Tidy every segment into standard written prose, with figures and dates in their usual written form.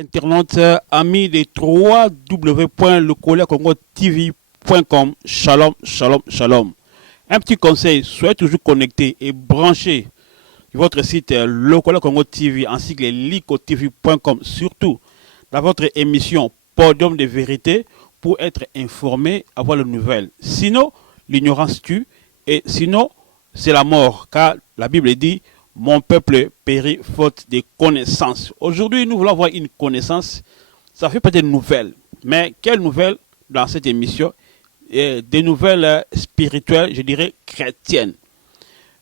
internautes, amis des www.lecolacongo-tv.com. Shalom, shalom, shalom. Un petit conseil, soyez toujours connectés et branchés sur votre site Lecola Congo TV ainsi que licotv.com, surtout dans votre émission Podium de vérité pour être informé, avoir les nouvelles. Sinon, l'ignorance tue et sinon, c'est la mort car la Bible dit mon peuple périt faute de connaissances. Aujourd'hui, nous voulons avoir une connaissance. Ça fait pas des nouvelles. Mais quelles nouvelles dans cette émission? Des nouvelles spirituelles, je dirais chrétiennes.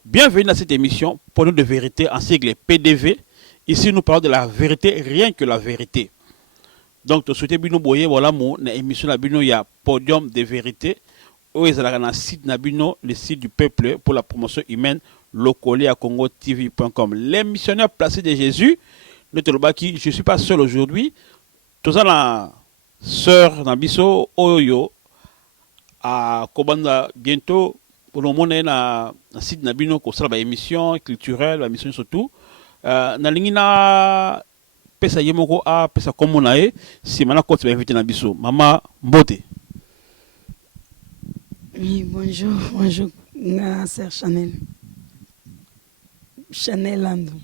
Bienvenue dans cette émission, Podium de vérité, en sigle PDV. Ici, nous parlons de la vérité, rien que la vérité. Donc, tu souhaites bien nous voyez, voilà mon émission, il y a Podium de vérité. Où est le site Nabino, le site du peuple pour la promotion humaine, Lecola Congo TV.com. Les missionnaires placés de Jésus, je ne suis pas seul aujourd'hui. Tous la sœur Nabiso Oyo à Kobanda bientôt pour le monde na site Nabino ko sala ba émission culturelle, ba émission surtout. Na lingina pesa yemoko a pesa komunae si mana ko te inviter Nabiso. Mama Mbote. Oui, bonjour, bonjour, sœur Chanel. Chanel Landou.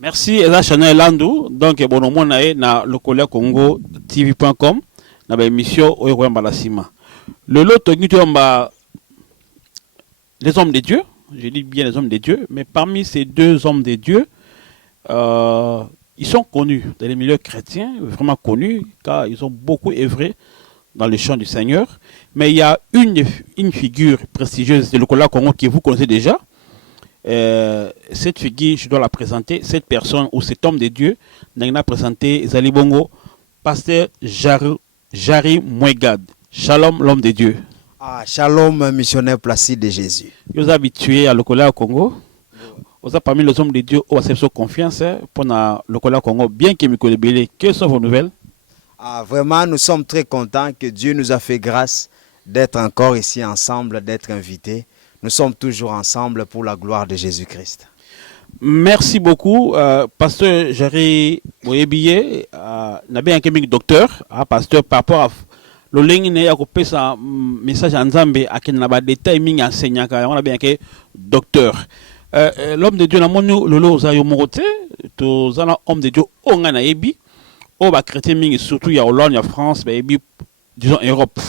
Merci, Ella Chanel Landou. Donc, bon, on a na Lecola Congo TV.com, na ba émission Oyo Mbalasima. Le lot, les hommes de Dieu, je dis bien les hommes de Dieu, mais parmi ces deux hommes de Dieu, ils sont connus dans les milieux chrétiens, vraiment connus, car ils ont beaucoup œuvré dans le champ du Seigneur. Mais il y a une figure prestigieuse de Lecola Congo que vous connaissez déjà. Cette figure, je dois la présenter. Cette personne ou cet homme de Dieu, nous a présenté Zalibongo, pasteur Jari Mouegad. Shalom, l'homme de Dieu. Ah, shalom, missionnaire placé de Jésus. Vous êtes habitué à Lecola Congo. Vous êtes parmi les hommes de Dieu où vous confiance pour Lecola Congo. Bien que Mikole Bélé, quelles sont vos nouvelles? Ah, vraiment, nous sommes très contents que Dieu nous a fait grâce d'être encore ici ensemble, d'être invités. Nous sommes toujours ensemble pour la gloire de Jésus-Christ. Merci beaucoup, pasteur Jari Moyebiye, nabe un docteur, pasteur par rapport à le ligne ne yakopé sa message en Zambie à ken na ba détail mingi enseignant car on a bien que docteur. L'homme de Dieu na monu lolo za yo mokote to zana homme de Dieu onga na yebi o ba chrétien mingi surtout ya Hollande ya France ba yebi disons Europe.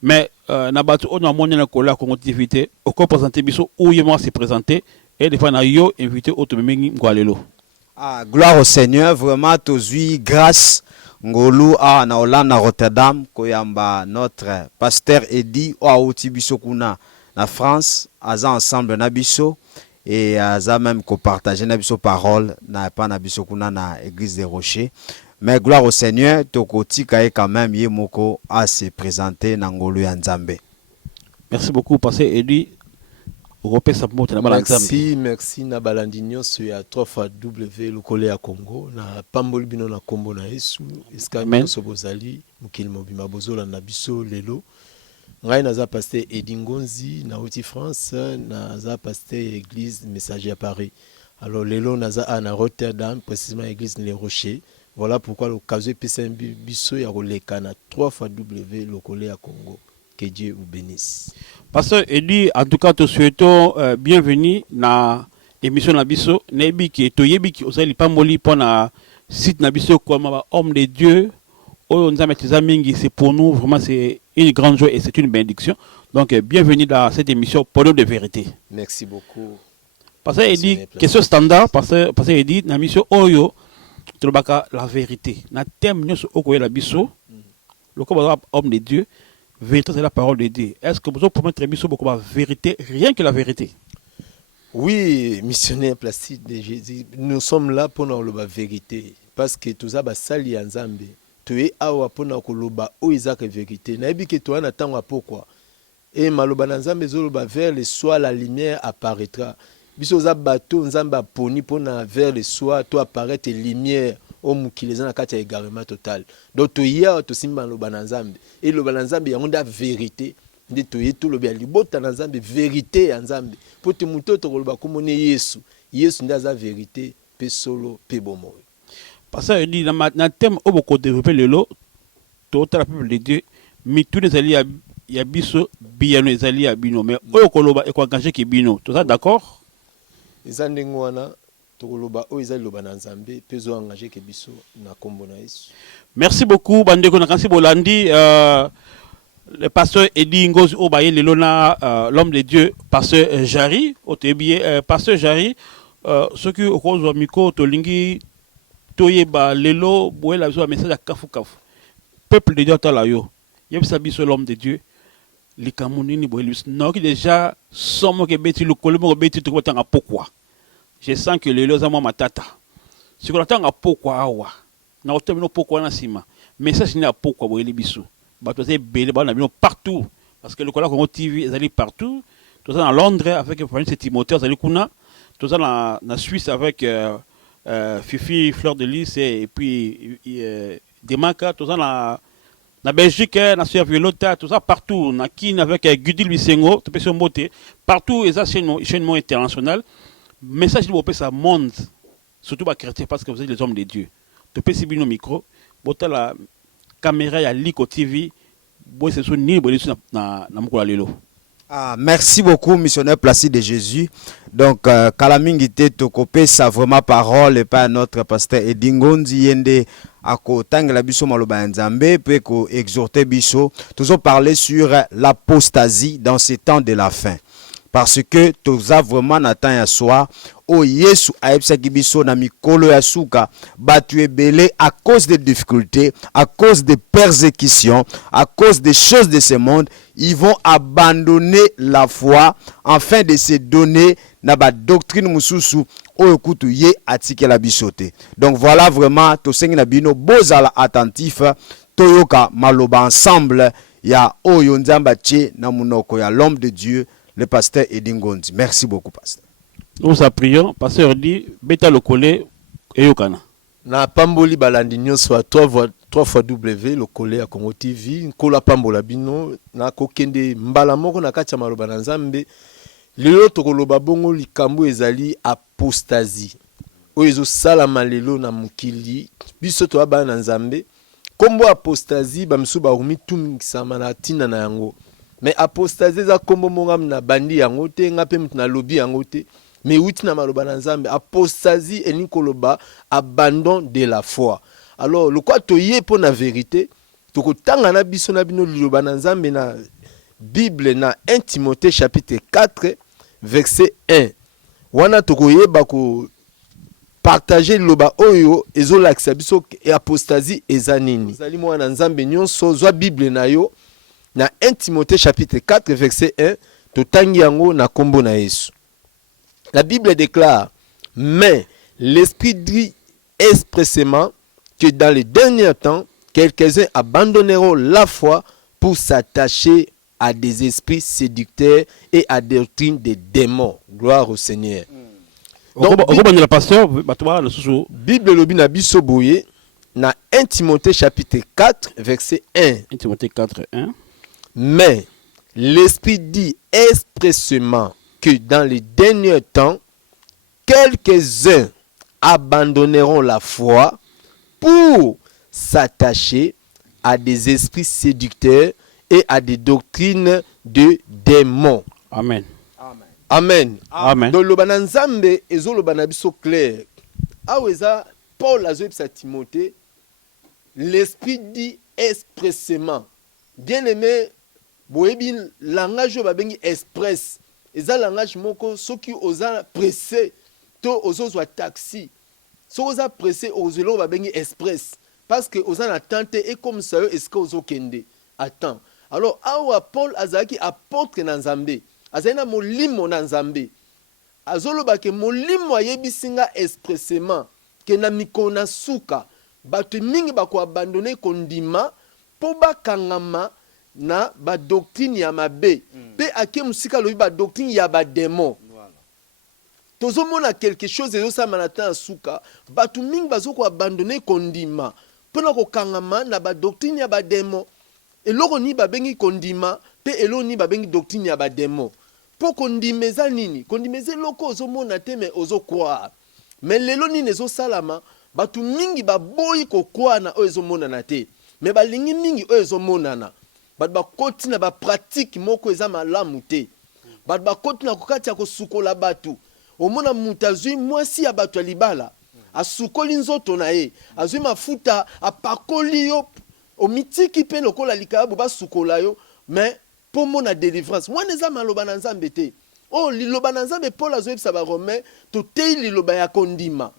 Mais na batu on a monu na Lecola Congo TV au ko présenter biso ou yema se présenter et des fois na yo invité auto mingi ngwalelo. Ah, gloire au Seigneur, vraiment tozui grâce ngolu a na Hollande na Rotterdam koyamba notre pasteur Edi o auti biso kuna na France aza ensemble na biso et aza même ko partager na biso parole na pa na biso kuna na église des Rochers. Mais gloire au Seigneur, tokoti kae quand même yemoko a se présenter na ngolu ya Nzambe. Merci beaucoup pasteur Edi. Merci na balandinyo sur ya 3W Lecola Congo na pamboli bino na kombo na Yesu eskamino sobozali mukili mobima bozola na biso lelo ngai naza pasteur Edingonzi na Outi France naza pasteur église messager à Paris. Alors lelo naza na Rotterdam précisément église Les Rochers. Voilà pourquoi l'occasion pesa biso ya koleka na 3W Lecola Congo. Que Dieu vous bénisse. Pasteur Edi, en tout cas, te souhaitons bienvenue dans l'émission Nabiso. Nebi qui est yebi qui osali pamoli pour na site Nabiso comme homme de Dieu. On nous a mis c'est pour nous vraiment c'est une grande joie et c'est une bénédiction. Donc bienvenue dans cette émission Podium de vérité. Merci beaucoup. Pasteur Edi, question standard. Pasteur Edi, na mission Oyo, la vérité. Na thème nous okoye la biso. Le homme de Dieu. Vérité, c'est la parole de Dieu. Est-ce que vous pouvez mettre beaucoup de vérité, rien que la vérité? Oui, missionnaire Placide de Jésus, nous sommes là pour nous la vérité. Parce que tout ça, sali en Zambie. Tu es awa pour nous la vérité. Naïbi que tu as un pourquoi. Et maloba en Zambie, vers le soir, la lumière apparaîtra. Biso za bateau, Nzamba poni pour vers le soir, toi apparaître lumière. Homme qui les a égarement total. Donc, tu y as aussi le bananzambe. Et le bananzambe, il y a une vérité. De tout le bien. Il y a une vérité en Zambie. Pour te montrer que tu as comme Yesu. Yesu n'a pas vérité, pe solo, pe bomo. Parce que dit dans le thème où beaucoup développer le lot, tout le peuple de Dieu, mais tous les alliés ya biso biyano ezali ya bino mais oyo koloba e ko engager ki bino tout ça d'accord ezandenge wana tokoloba oyo ezali loba na Nzambe pezo engager ke biso na kombo na Yesu. Merci beaucoup bandeko na kansi bolandi le pasteur Edi Ngozi Obaye lelo na l'homme de Dieu pasteur Jari otebi pasteur Jari ceux qui okozwa miko tolingi toyeba lelo boela biso message ya kafu kafu peuple de Dieu atala yo yebisa biso l'homme de Dieu likamunini boelus non qui déjà somo ke beti le kolemo beti to kotanga pourquoi je sens que lelo za moi matata si ko tanga pourquoi awa na otemino pourquoi na sima message ni a pourquoi boeli biso bato ze belé ba na bino partout parce que le Kola Congo TV ezali partout tout ça dans Londres avec famille Timothée ezali kuna tout ça na Suisse avec Fifi Fleur de Lys et puis Demaka tout ça na Belgique, na Sierra Violeta, tout ça partout, na Kin avec Gudil Bisengo, tu peux se monter partout, et ça chaînement international. Message de l'Europe, ça monde, surtout les chrétiens, parce que vous êtes les hommes de Dieu. Tu peux subir nos micros, botter la caméra à Liko TV, boy c'est ni na mukula lelo. Ah, merci beaucoup, missionnaire Placide de Jésus. Donc, Kalamingite Tokope, ça vraiment parole et pas notre pasteur Edingondi Yende ako tangela biso maloba nzambe pe ko exhorter biso toujours parler sur l'apostasie dans ces temps de la fin parce que toza vraiment natan ya soir o Yesu aebsaki biso na mikolo ya suka batu ebele à cause des difficultés, à cause des persécutions, à cause des choses de ce monde, ils vont abandonner la foi afin de se donner na ba doctrine mususu oyo kutu ye atikela bisote. Donc voilà vraiment to sengi na bino bozala attentif toyoka maloba ensemble ya oyo nzamba tche na munoko ya l'homme de Dieu le pasteur Edingondi. Merci beaucoup pasteur. Nous a prions pasteur dit beta le collé eyokana. Na pamboli balandi nyonso a 3 fois W le collé à Congo TV nkola pambola bino na kokende mbala moko na kati ya maloba na Nzambe. Lelo tokoloba bongo likambo ezali apostasie. Oyo ezosalama lelo na mokili biso to aba na Nzambe. Kombo apostasie bamisu barumi tumikisama na tina na yango. Mais apostasie za kombo mongam na bandi yango te ngape mutu na lobi yango te. Mais wuti na maloba na Nzambe apostasie eni koloba abandon de la foi. Alors le quoi toye po na vérité tokotanga na biso na bino liloba na Nzambe na Bible na 1 Timothée chapitre 4 verset 1. Wana tokoyeba ko partager loba oyo ezolakisa biso e apostasie ezanini. Zali mwana Nzambe nyonso zwa Bible na yo na 1 Timothée chapitre 4 verset 1 totangi yango na kombo na Yesu. La Bible déclare: mais l'Esprit dit expressément que dans les derniers temps, quelques-uns abandonneront la foi pour s'attacher à des esprits séducteurs et à des doctrines des démons. Gloire au Seigneur. Donc, le pasteur, Bible lobi na biso boye na 1 Timothée chapitre 4 verset 1. 1 Timothée 4 1. Mais l'Esprit dit expressément que dans les derniers temps, quelques-uns abandonneront la foi pour s'attacher à des esprits séducteurs et à des doctrines de démons. Amen. Amen. Amen. Donc le bananzambe ezo le banabiso clair. Aweza Paul azobisa Timothée, l'Esprit dit expressément. Bien aimé, boyebi langage babengi express. Eza langage moko soki oza pressé to ozozwa taxi. So oza pressé ozelo babengi express parce que oza na tente et comme ça est-ce que ozo kende. Attends. Alors awa Paul azaki apôtre na Nzambe. Azana molimo na Nzambe. Azoloba ke molimo ayebisinga expressément ke na mikona suka bato mingi bako abandonner kondima po bakangama na ba doctrine ya mabe pe ake musika lobi ba doctrine ya ba démon. Tozomona quelque chose ezo manata suka bato mingi bazoko abandonner kondima pona ko kangama na ba doctrine ya ba démon. Eloko ni babengi kondima pe eloko ni babengi doctrine ya ba démon. Po kondimeza nini? Kondimeza loko ozomona te me ozo croire. Mais lelo nini ezo salama Batu mingi baboyi kokwana oyo ezomonana te. Mais balingi mingi oyo ezomonana. Batu bakoti na ba pratique moko eza malamu te. Batu bakoti na kokati ya kosukola batu. Omona mutu azwi mwasi ya batu ya libala. Asukoli nzoto na ye. Azwi mafuta apakoli yo. Omitiki pe lokola likabo basukola yo. Mais pour mona délivrance. Mwana eza maloba na Nzambe te. Oh, liloba na Nzambe Paul azoyebisa ba Romain to tei liloba ya kondima.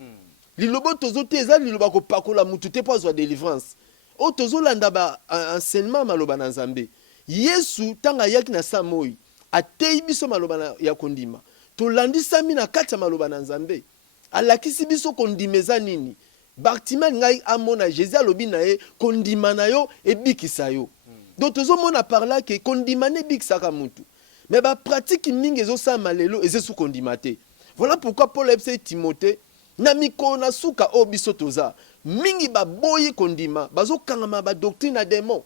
Liloba tozote eza liloba ko pakola mutu te po azwa délivrance. Oh, tozolanda ba enseignement maloba na Nzambe. Yesu tanga yaki na samoi atei biso maloba ya kondima. Tolandisami na kati ya maloba na Nzambe. Alakisi biso kondima eza nini? Bartimae ngai amona Jésus alobi na ye kondima na yo ebikisa yo. Donc tozomona par là que kondima ne bikisaka mutu. Mais ba pratique mingi ezosama lelo ezesu kondima te. Voilà pourquoi Paul ebse Timothée na mikona suka o biso toza. Mingi ba boyi kondima, bazo kangama ba doctrine na démon.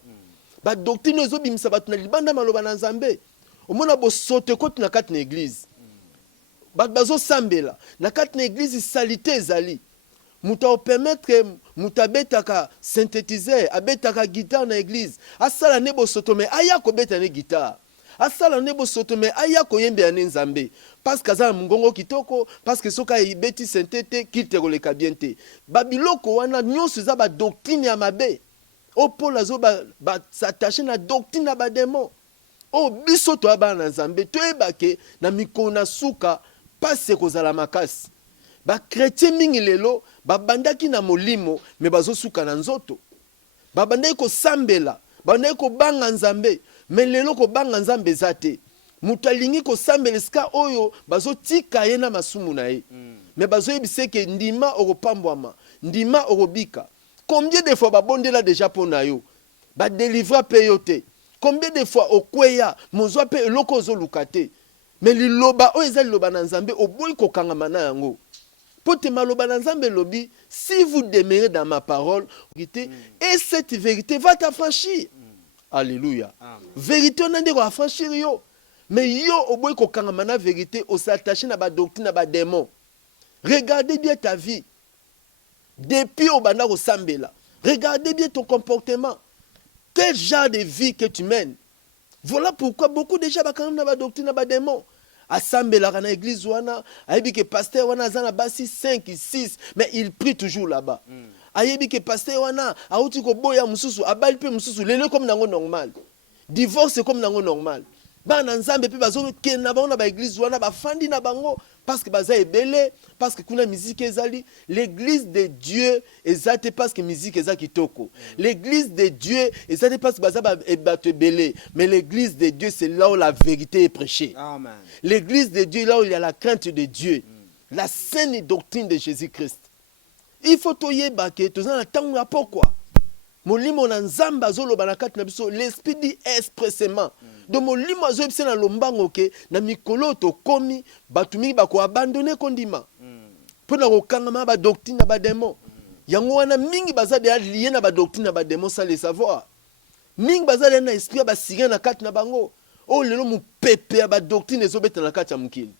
Ba doctrine ezobimisa batu na libanda maloba na Nzambe. Omona bo sote koti na kati na église. Bazo sambela na kati na église salite ezali. Muta o permettre muta betaka synthétiseur, abetaka guitare na église. Asala nebo soto me aya ko beta ne guitare. Asala nebo soto me aya ko yembe ane Nzambe. Parce que za mungongo kitoko, parce que soka ibeti synthété kilte koleka bien te. Babiloko wana nyonso za ba doctrine ya mabe. O Paul azo ba s'attacher na doctrine na ba démon. O biso to aba na Nzambe to ebake na mikona suka passe kozala makasi. Ba chrétien mingi lelo ba bandaki na molimo me bazo suka na nzoto. Ba bandaki ko sambela, ba bandaki ko banga Nzambe, me lelo ko banga Nzambe zate. Mutu alingi ko sambela ska oyo bazo tika ye na masumu na ye. Me bazo yebise ke ndima okopambwama, ndima okobika. Combien de fois ba bondela déjà pona yo? Ba délivra pe yo te. Combien de fois okweya mozwa pe eloko ozoluka te? Me liloba oyo eza liloba na Nzambe oboyi kokangama na yango. Pote maloba na Nzambe lobi, si vous demeurez dans ma parole, et cette vérité va t'affranchir. Alléluia. Vérité on a dit qu'on affranchir yo. Mais yo oboyi kokangama na vérité, on s'attache na ba doctrine na ba démon. Regardez bien ta vie. Depuis au banda ko sambela. Regardez bien ton comportement. Quel genre de vie que tu mènes. Voilà pourquoi beaucoup de gens bakangama na ba doctrine na ba démon. Assemblée na église wana ayebi que pasteur wana zana basi 5 6 mais il prie toujours là-bas. Ayebi que pasteur wana auti ko boya mususu abali pe mususu lelo comme nango normal. Divorce comme nango normal. Ba na Nzambe pe bazo ke na ba ba église wana ba fandi na bango parce que baza ebele parce que kuna musique ezali l'église de Dieu ezate parce que musique eza kitoko. L'église de Dieu ezate parce que baza ba ebele mais l'église de Dieu c'est là où la vérité est prêchée. Amen. L'église de Dieu là où il y a la crainte de Dieu. La saine doctrine de Jésus-Christ. Il faut toyeba ke tozana tangu ya pourquoi molimo na Nzamba zoloba na kati na biso l'esprit dit expressément. Donc molimo azo ebise na lombango ke na mikolo to komi batu mingi bako abandonner kondima. Pona ko kangama ba doctrine na ba démon. Yango wana mingi bazade ya lié na ba doctrine na ba démon sans le savoir. Mingi bazade na esprit ba siga na kati na bango. Oh lelo mu pepe ba doctrine ezobeta na kati ya mukili.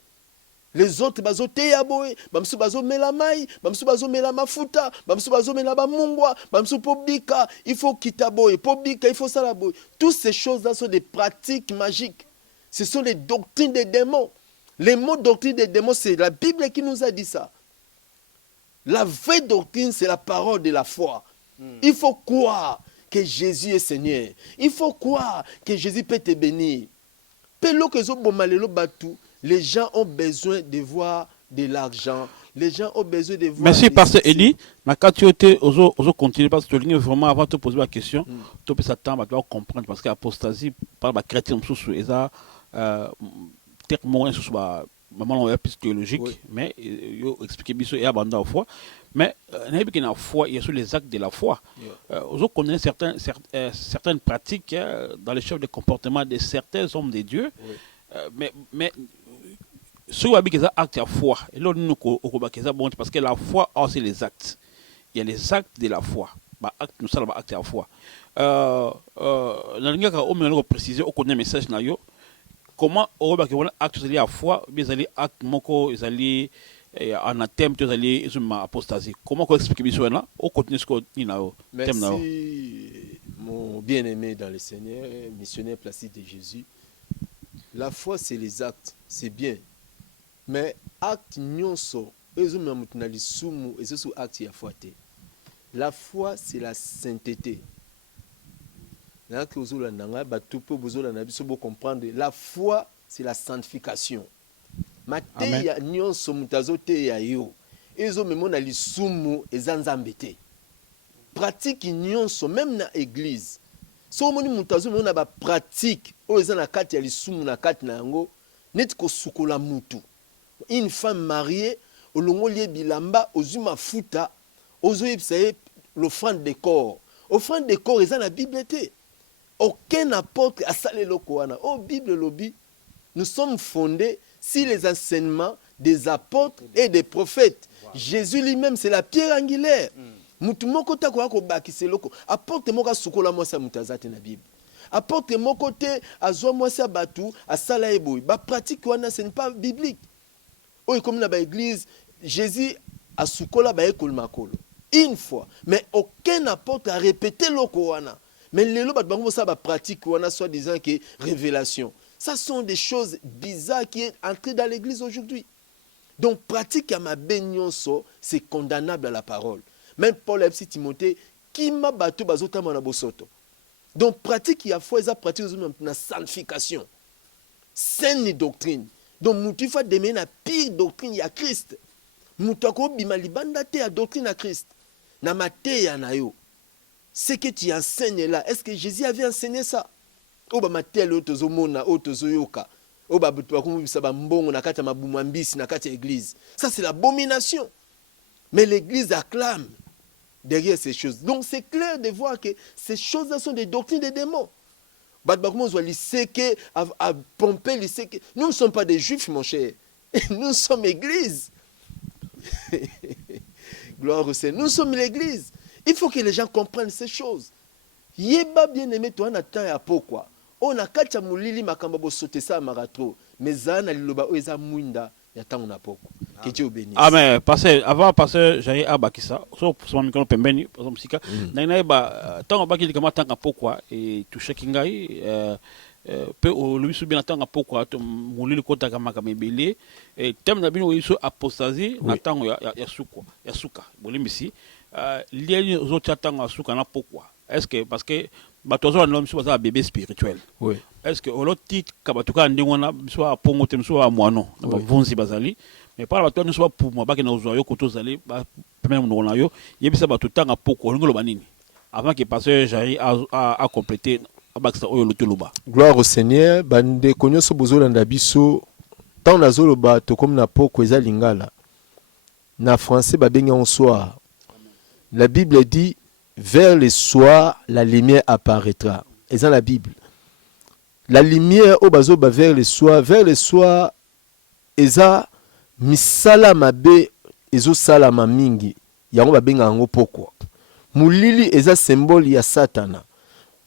Les autres bazo teya boy, bamsu bazo mela mai, bamsu bazo mela mafuta, bamsu bazo mela ba mungwa, bamsu pobika, il faut kita boy, pobika, il faut ça la boy. Toutes ces choses-là sont des pratiques magiques. Ce sont des doctrines des démons. Les mots doctrine des démons, c'est la Bible qui nous a dit ça. La vraie doctrine, c'est la parole de la foi. Il faut croire que Jésus est Seigneur. Il faut croire que Jésus peut te bénir. Pelo que zo bomalelo batu. Les gens ont besoin de voir de l'argent. Les gens ont besoin de voir. Merci, Pasteur Eli. Mais quand tu étais, on continue parce que tu lignes vraiment avant de poser la question. Tu peux s'attendre à comprendre parce que l'apostasie par la chrétien, c'est ça. Peut-être sur maman on est plus théologique, mais il explique bien et abandonne la foi. Mais il y a la foi, il y a sur les actes de la foi. On connaît certaines pratiques dans les chefs de comportement de certains hommes de Dieu. Mais ceux qui ont des actes de foi, parce que la foi a aussi les actes. Il y a les actes de la foi. Nous sommes actes de la foi. Nous préciser, on connaît le message. Comment on va acte de la foi, mais les actes moko, les anathème tu allé ma apostasie. Comment qu'on explique ça là? On continue ce qu'on dit là. Merci mon bien-aimé dans le Seigneur, missionnaire Placide de Jésus. La foi c'est les actes, c'est bien. Mais acte nyonso ezuma mutunali sumu ezosu acte ya foi te. La foi c'est la sainteté. La foi c'est la sanctification. Mateya nyonso mutazote ya yo ezo memona lisumu ezanzambete. Pratique nyonso même na église. So moni mutazo memona ba pratique o ezana kati ya lisumu na kati na yango net ko sukola mutu. Une femme mariée olongo lie bilamba ozuma futa ozo yebsaye l'offrande de corps. Offrande de corps ezana Bible te. Aucun apôtre a salé le Koana. Oh Bible lobby, nous sommes fondés sur les enseignements des apôtres et des prophètes. Wow. Jésus lui-même, c'est la pierre angulaire. Mutumoko ta ko bakise loko. Apôtre moka sukola mo sa mutazate na Bible. Apôtre moko te azwa mo sa batu asala eboy. Ba pratique wana ce n'est pas biblique. Oh comme na ba église, Jésus a sukola ba ekol makolo. Une fois, mais aucun apôtre a répété loko wana. Mais les lois de pratique, on a soi-disant que révélation. Ça sont des choses bizarres qui sont entrées dans l'église aujourd'hui. Donc, pratique à ma bénionso, c'est condamnable à la parole. Même Paul et Timothée, qui m'a battu bazota manabosoto. Donc, pratique, il y a foi, ça pratique la sanctification. Saine doctrine. Donc, moutu fa demain la pire doctrine, il y a Christ. Moutako bimalibanda te a doctrine à Christ. Na mateya na yo. Ce que tu enseignes là, est-ce que Jésus avait enseigné ça? Oba matel otozo mona otozo yoka. Oba butu bakumubisa ba mbongo na kati ya mabumwambisi na kati ya église. Ça c'est l'abomination. Mais l'église acclame derrière ces choses. Donc c'est clair de voir que ces choses-là sont des doctrines des démons. Nous ne sommes pas des juifs, mon cher. Nous sommes église. Gloire au Seigneur. Nous sommes l'église. Il faut que les gens comprennent ces choses. Yeba bien aimé, toi, on attend à pourquoi. On a kacha mulili makamba bo sote sa maratro. Mais zana liloba oeza muinda yata on a pourquoi. Que Dieu bénisse. Amen. Avant passer j'ai abakisa. So pour mon micro pembeni, par exemple sika. Na ba tant ba kili kama tanga pourquoi et toucher kingai pe o lui subir tanga pourquoi to mulili kota kama kamebele et thème na bino iso apostasie na tango ya suka. Ya suka. Bolimisi lié aux autres attentes suka na pourquoi. Est-ce que parce que batozo na l'homme soit un bébé spirituel. Oui. Est-ce que au titre kabatuka ndingona soit pongo tem soit moano na bonzi bazali mais par bato soit pour moi ba ke na ozo yo koto zali ba même ndona yo yebisa bato tanga pourquoi ngolo banini avant que pasteur Jari a compléter abaksa oyo lotuluba. Gloire au Seigneur, bande konyoso bozola ndabiso tant nazoloba to comme na pourquoi eza lingala. Na français ba benga en soir. La Bible dit vers le soir, la lumière apparaîtra. Et dans la Bible. La lumière au bazo ba vers le soir, eza misala mabe ezo sala mamingi. Yango ba benga ngo pourquoi. Mulili eza symbole ya Satana.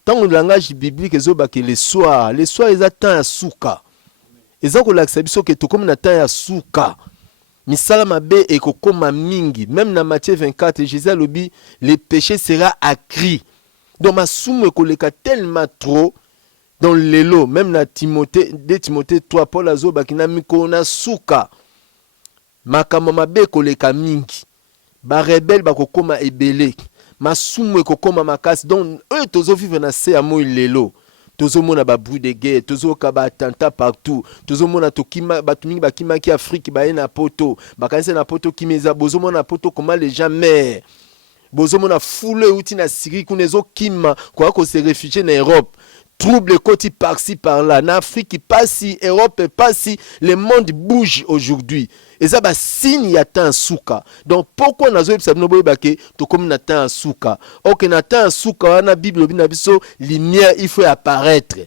Dans le langage biblique ezo ba que le soir eza temps ya suka. Eza ko laksa biso ke to comme na temps ya suka. Misala mabe et kokoma mingi. Même dans Matthieu 24, Jésus a dit, le péché sera accru. Donc ma soume koleka tellement trop dans l'élo. Même dans Timothée 3, Paul azo bakina mikona suka. Makama mabe koleka mingi. Ba rebelle ba kokoma ebele. Ma soume kokoma makasi. Donc eux tozo vivre na se amo l'élo. Tozo mona ba bruit de guerre, tozo ka ba attentat partout, tozo mona to kima batu mingi ba kima ki Afrique ba na poto, ba kanisa na poto kimeza bozo mona poto comment les gens meurent. Bozo mona foule outi na Syrie kunezo kima kwa ko se réfugier na Europe. Trouble côté par-ci par-là, en Afrique pas-ci, Europe pas-ci, le monde bouge aujourd'hui. Et ça, signe y a tant souka. Donc, pourquoi nous avons dit que comme na tant souka? Ok, na tant souka, na Bible, lumière, il faut apparaître.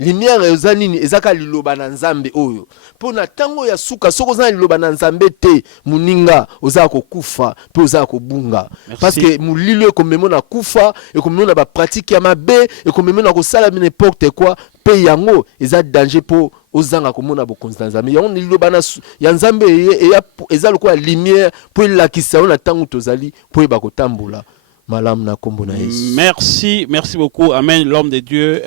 Lumière, ezanini, ezaka liloba na nzambe oyo. Po na tango ya suka, soko zana liloba na nzambe te, muninga, oza ko kufa, pe oza ko bunga. Parce que mulilo ekomemo na kufa, ekomemo na ba pratique ya mabe, ekomemo na ko sala n'importe quoi, pe yango, eza danger po ozanga komona bokonzi na nzambe yango liloba na ya nzambe eza lokola lumière mpo elakisa yo na ntango tozali mpo yeba kotambola malamu na kombo na Yesu. Merci beaucoup. Amen. L'homme de Dieu,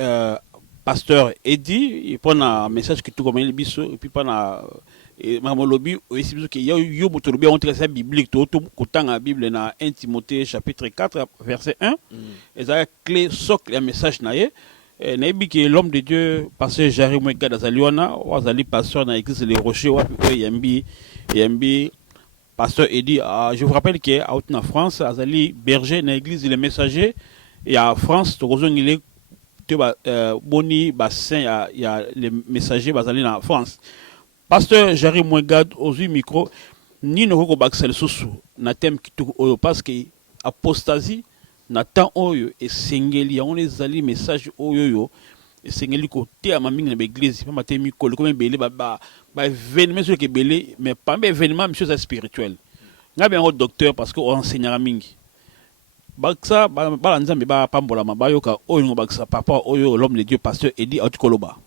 pasteur Eddie, il prend un message qui tout comme il biso et puis pas maman lobby aussi parce qu'il y a eu beaucoup de on trace biblique tout autant la Bible dans 1 Timothée chapitre 4 verset 1 et ça clé socle un message naie naïbi que l'homme de Dieu pasteur Jarry Mwega d'Azaliona ou azali pasteur dans l'église Les Rochers ou yambi pasteur Eddie. Je vous rappelle que en France azali berger dans l'église Les Messagers et à France toujours il est boni bassin il y a les messagers bazali en France. Pasteur Jarry Mwega ozu micro ni no ko baksel susu na thème ki to oyo parce que apostasie na temps oyo esengeli on les ali message oyo yo esengeli ko te ama mingi na église pa maté mikolo comme belé ba événement sur ke belé mais pas événement monsieur spirituel nga bien au docteur parce que on enseignera mingi baksa ba nzambe ba pambola mabayoka oyo ngo baksa papa oyo l'homme de Dieu pasteur Eddie Atukoloba.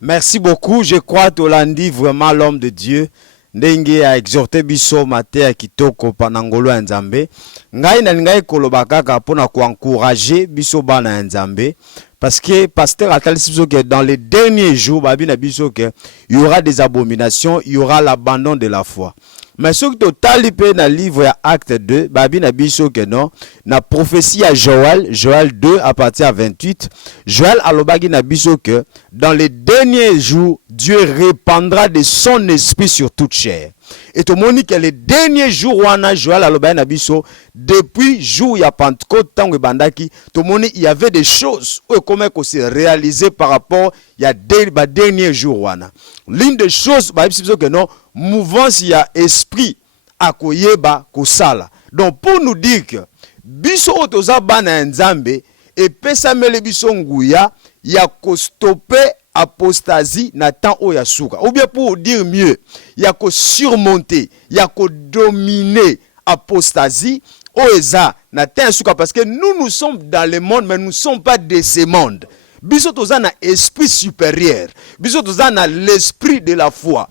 Merci beaucoup. Je crois que Tolandi, vraiment l'homme de Dieu, ndenge a exhorté biso matin à kitoko panangolo ya nzambe. Ngai na ngai koloba kaka pona ko encourager biso bana nzambe parce que pasteur atalisi biso que dans les derniers jours babi na biso que il y aura des abominations, il y aura l'abandon de la foi. Mais ce que totali pe na livre ya Acte 2 babi na biso que non na prophétie à Joël 2 à partir à 28 Joël alobaki na biso que dans les derniers jours Dieu répandra de son esprit sur toute chair. Et tout le monde que les derniers jours wana Joël alobaki na biso depuis jour ya Pentecôte tango bandaki tout le monde il y avait des choses comment qu'on s'est réalisé par rapport il y a des derniers jours wana. L'une des choses ba biso que non mouvance il y a esprit à koyeba kosala. Donc pour nous dire que biso otoza bana nzambe et pesa mele biso nguya ya ko stopper apostasie na temps oya suka ou bien pour dire mieux ya ko surmonter ya ko dominer apostasie oeza na temps suka parce que nous sommes dans le monde mais nous ne sommes pas de ce monde. Biso toza na esprit supérieur, biso toza na l'esprit de la foi.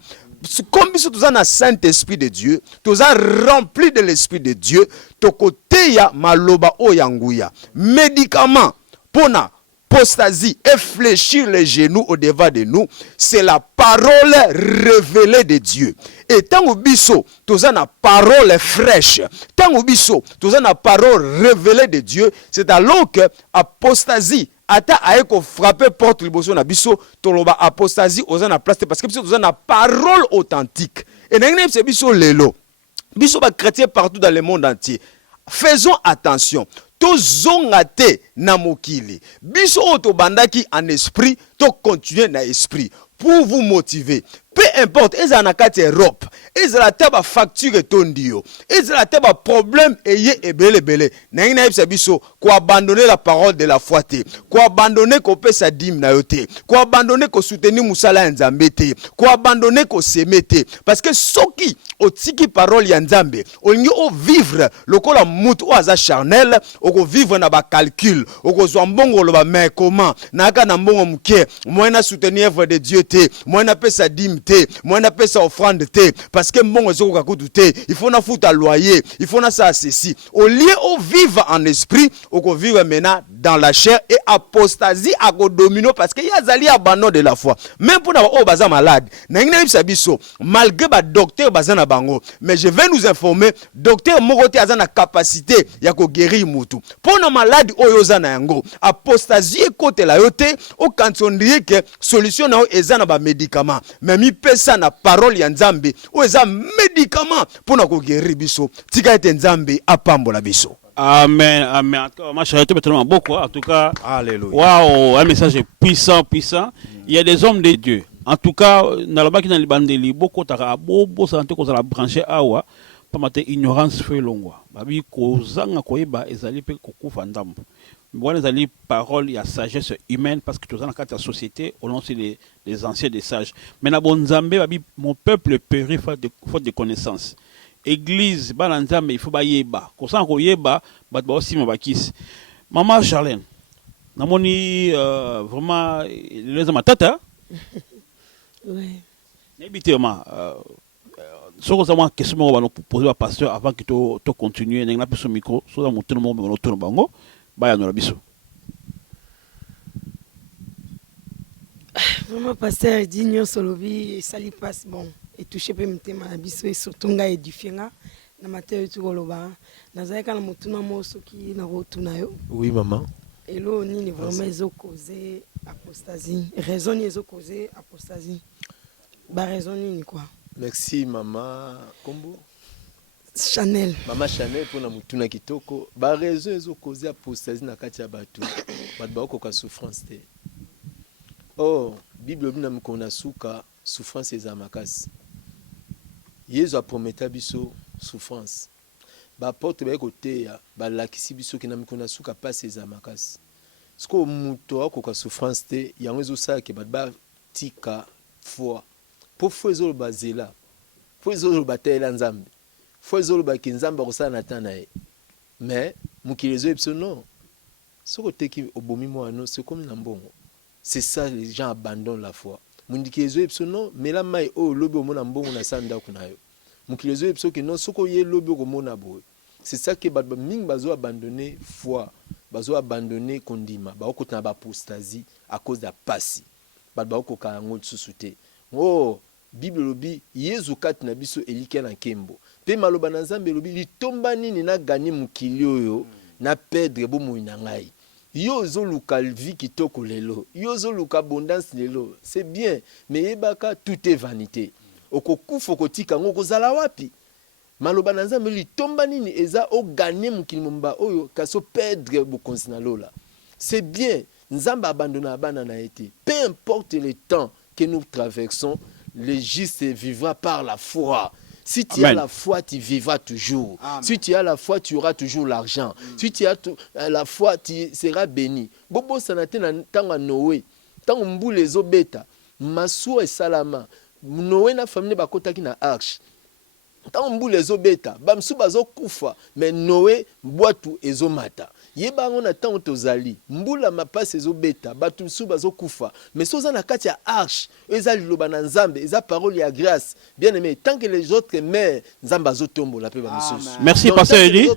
Comme biso toza na Saint-Esprit de Dieu, toza rempli de l'Esprit de Dieu, tokote ya maloba oyanguya. Médicament pour na apostasie et fléchir les genoux au devant de nous, c'est la parole révélée de Dieu. Et tant que biso, toza na parole fraîche, tant que biso, toza na parole révélée de Dieu, c'est alors que apostasie ata aeko frapper porte liboso na biso toloba apostasie oza na place parce que biso toza na parole authentique. Et nengene c'est biso lelo. Biso ba chrétien partout dans le monde entier. Faisons attention. Tozonga te na mokili. Biso oto bandaki en esprit, to continuer na esprit pour vous motiver. Peu importe, ils en a kati Europe, ils la taba facture tondio, ils la taba problème et belé. N'engina yebisa biso ko abandonner la parole de la foi te, ko abandonner ko pesa dim na yote, ko abandonner ko soutenir musala nzambe te, ko abandonner ko semer te parce que soki otiki parole ya nzambe, olingi o vivre lokola mutu o aza charnel, o ko vivre na ba calcul, o ko zwa mbongo lo ba mais comment, na ka na mbongo muke, moi na soutenir œuvre de Dieu te, moi na pesa dim moi na pesa offrande te parce que mon ezoko kakutu te il faut na fouta loyer il faut na ça ceci au lieu au vivre en esprit au ko vivre maintenant dans la chair et apostasie à ko domino parce que y a zali abandon de la foi même pour na o baza malade na ngina yebisa biso malgré ba docteur baza na bango mais je vais nous informer docteur moko te aza na capacité ya ko guérir mutu pour na malade oyo za na yango apostasie côté la yote au cantonnier que solution na eza na ba médicament même pesa na parole ya nzambe o eza médicament pour na ko guérir biso tika ete nzambe apambola biso. Amen, amen. En tout cas, ma chérie, tellement beaucoup. En tout cas, alléluia. Waouh, un message puissant. Il y a des hommes de Dieu. En tout cas, dans le bas qui dans les bandeli, beaucoup tara bobo santé ko la brancher awa, pas mater ignorance fait longwa. Babi ko zanga ko yeba ezali pe ko kufa ndambo. Moi, les alliés paroles, il y a sagesse humaine parce que tout ça dans la société, on lance les anciens des sages. Mais na bonzambe, mon peuple périt faute de connaissances. Église, balanzambe, il faut ba yeba. Quand ça ko yeba, ba aussi ma bakis. Maman Charlène, na moni vraiment les amatata. Ouais. Évidemment, ce que ça m'a question on va poser au pasteur avant que tu continues n'enga plus micro so dans mon tour mon tour bango ba ya no biso. Vraiment, pasteur, dit Nyon Solobi, sali passe bon, et touché pe mtema na biso et surtout nga édifienga na mateur tu koloba. Nazaleka na mutuna mo soki na rotuna yo. Oui, maman. Et là, ni vraiment ils ont causé apostasie. Raison ils ont causé apostasie. Bah raison ni quoi. Merci, maman. Kombo. Chanel. Maman Chanel pour na mutuna kitoko. Ba raison ils ont causé apostasie na kati ya batu. Batu ba ko souffrance te. Oh, Bible bina mkona suka souffrance eza makasi. Yesu a prometa biso souffrance. Ba porte ba côté ya ba lakisi biso kina mkona suka passe eza makasi. Sko muto akoka souffrance te yango ezo sala ke ba tika foi. Po foi ezo bazela. Foi ezo batela nzambe. Foi ezo ba kinzamba kosala na tana ye. Mais mukilezo epso non. Soko teki obomi mo ano c'est comme na mbongo. C'est ça, les gens abandonnent la foi. Mundikilezo epso non, mais la mai o lobi o mona mbongo na sanda kunayo. Mukilezo epso ke non soko ye lobi o mona boy. C'est ça que ming bazo abandonner foi, bazo abandonner kondima, ba okota ba apostasie à cause de la passi. Ba okoka ngol susute. Oh, Bible lobi Yesu kat na biso elike na nkembo. Pe maloba na Nzambe lobi litomba nini na gagner mukili oyo na perdre bo moina ngai. Yo zoluka vie kitoko lelo, yo zoluka abondance lelo, c'est bien, mais yebaka tout est vanité. Okokufa kotika ngo kozala wapi? Maloba na Nzambe litomba nini eza o gagner mukili momba oyo kaso perdre bokonzi na lola. C'est bien, Nzamba abandonna abana na été. Peu importe le temps que nous traversons, le juste vivra par la foi. Si tu as la foi, tu vivras toujours. Amen. Si tu as la foi, tu auras toujours l'argent. Si tu as la foi, tu seras béni. Bobo sanate na tanga Noé. Tango mbule zo beta. Masu et salama. Noé na famille bakota ki na arche. Tango mbule zo beta. Bamsu bazo kufa. Mais Noé boatu ezo mata. Yeba ngona tango tozali. Mbula mapase ezo beta. Batu msu bazo kufa. Mais soza na kati ya arche. Eza liloba na Nzambe. Eza parole ya grâce. Bien aimé. Tant que les autres meurent, Nzamba bazo tombo la paix bamsu. Merci pasteur Eli.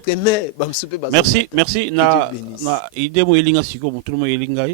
Merci. Na idée mo elinga siko mo tout mo elinga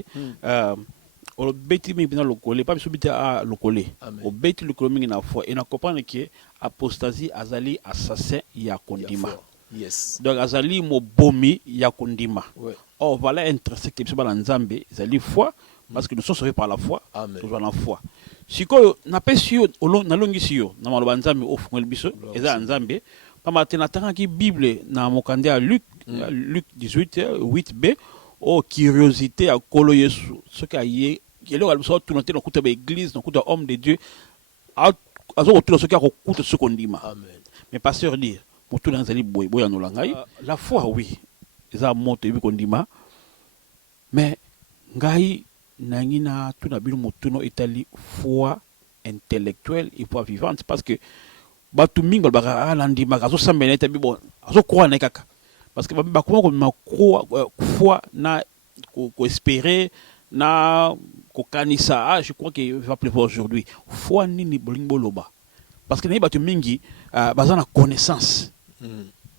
o beti mi bina lokole pas biso a lokole o beti lokole mingi na foi et na comprendre que apostasie azali assassin ya kondima. Yes. Donc azali mo bomi ya kondima. Ouais. Oh voilà intersecte biso ba Nzambe azali foi parce que nous sommes sauvés par la foi. Nous avons la foi. Siko na pesi yo na longisi yo na maloba Nzambe o fungel biso eza Nzambe pa matena tanga ki Bible na mokande ya Luc 18 8b o curiosité à kolo Yesu ce qui a yé kelo also tunate na kuta ba église na kuta homme de Dieu azo tout ce qui a kuta ce kondima. Amen. Mais pasteur dire moto na zali boy boy no langai la foi oui eza moto yebi kondima mais ngai nangina tuna bino moto no itali foi intellectuelle et foi vivante parce que batu mingo ba alandi makazo sambena tabi bon azo croire na kaka parce que ba comment ma foi na ko espérer na ko kanisa je crois que va pleuvoir aujourd'hui foi nini bolingo loba parce que na batu mingi bazana connaissance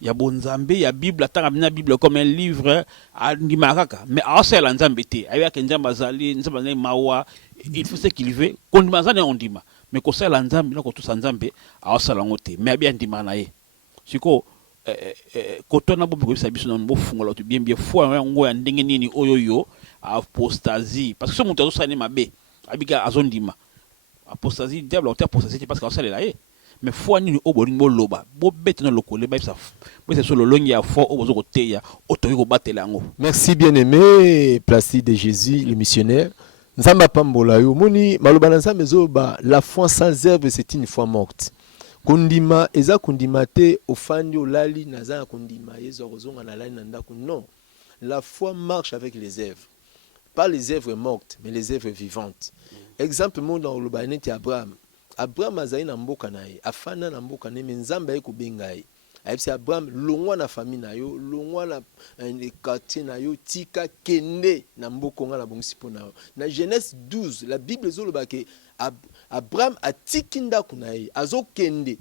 ya bonzambe ya Bible atanga na Bible comme un livre andi makaka mais asala nzambe te ayaka nzamba zali nzamba na mawa il faut ce qu'il veut kondima zana ondima mais ko sala nzambe na ko tusa nzambe asala ngote mais bien ndima na ye siko kotona bo ko biso na bo fungola to bien foi ngo ya ndenge nini oyoyo apostasie parce que ce muto azosala mabe abika azondima apostasie diable a apostasie parce que asala la ye mais foi nini obolingo loba bo bete na lokole ba ça bo c'est sur le longi ya foi obozo koteya otoki ko batela ngo. Merci bien-aimé Placide de Jésus le missionnaire. Nzamba pambola yo moni maloba na Nzambe zoba la foi sans œuvre c'est une foi morte. Kondima eza kondima te ofandi olali naza kondima yezo kozonga na lali na ndako non. La foi marche avec les œuvres. Pas les œuvres mortes mais les œuvres vivantes. Exemple mon dans le banete Abraham. Abraham azali na mboka na ye afana na mboka ne Nzamba ko benga ye. Ayebisi Abraham longwa na famille na yo longwa na quartier na yo tika kende na mboka nga na bongisi pona yo. Na Genèse 12 la Bible zoloba ke Abraham atiki ndako na ye azokende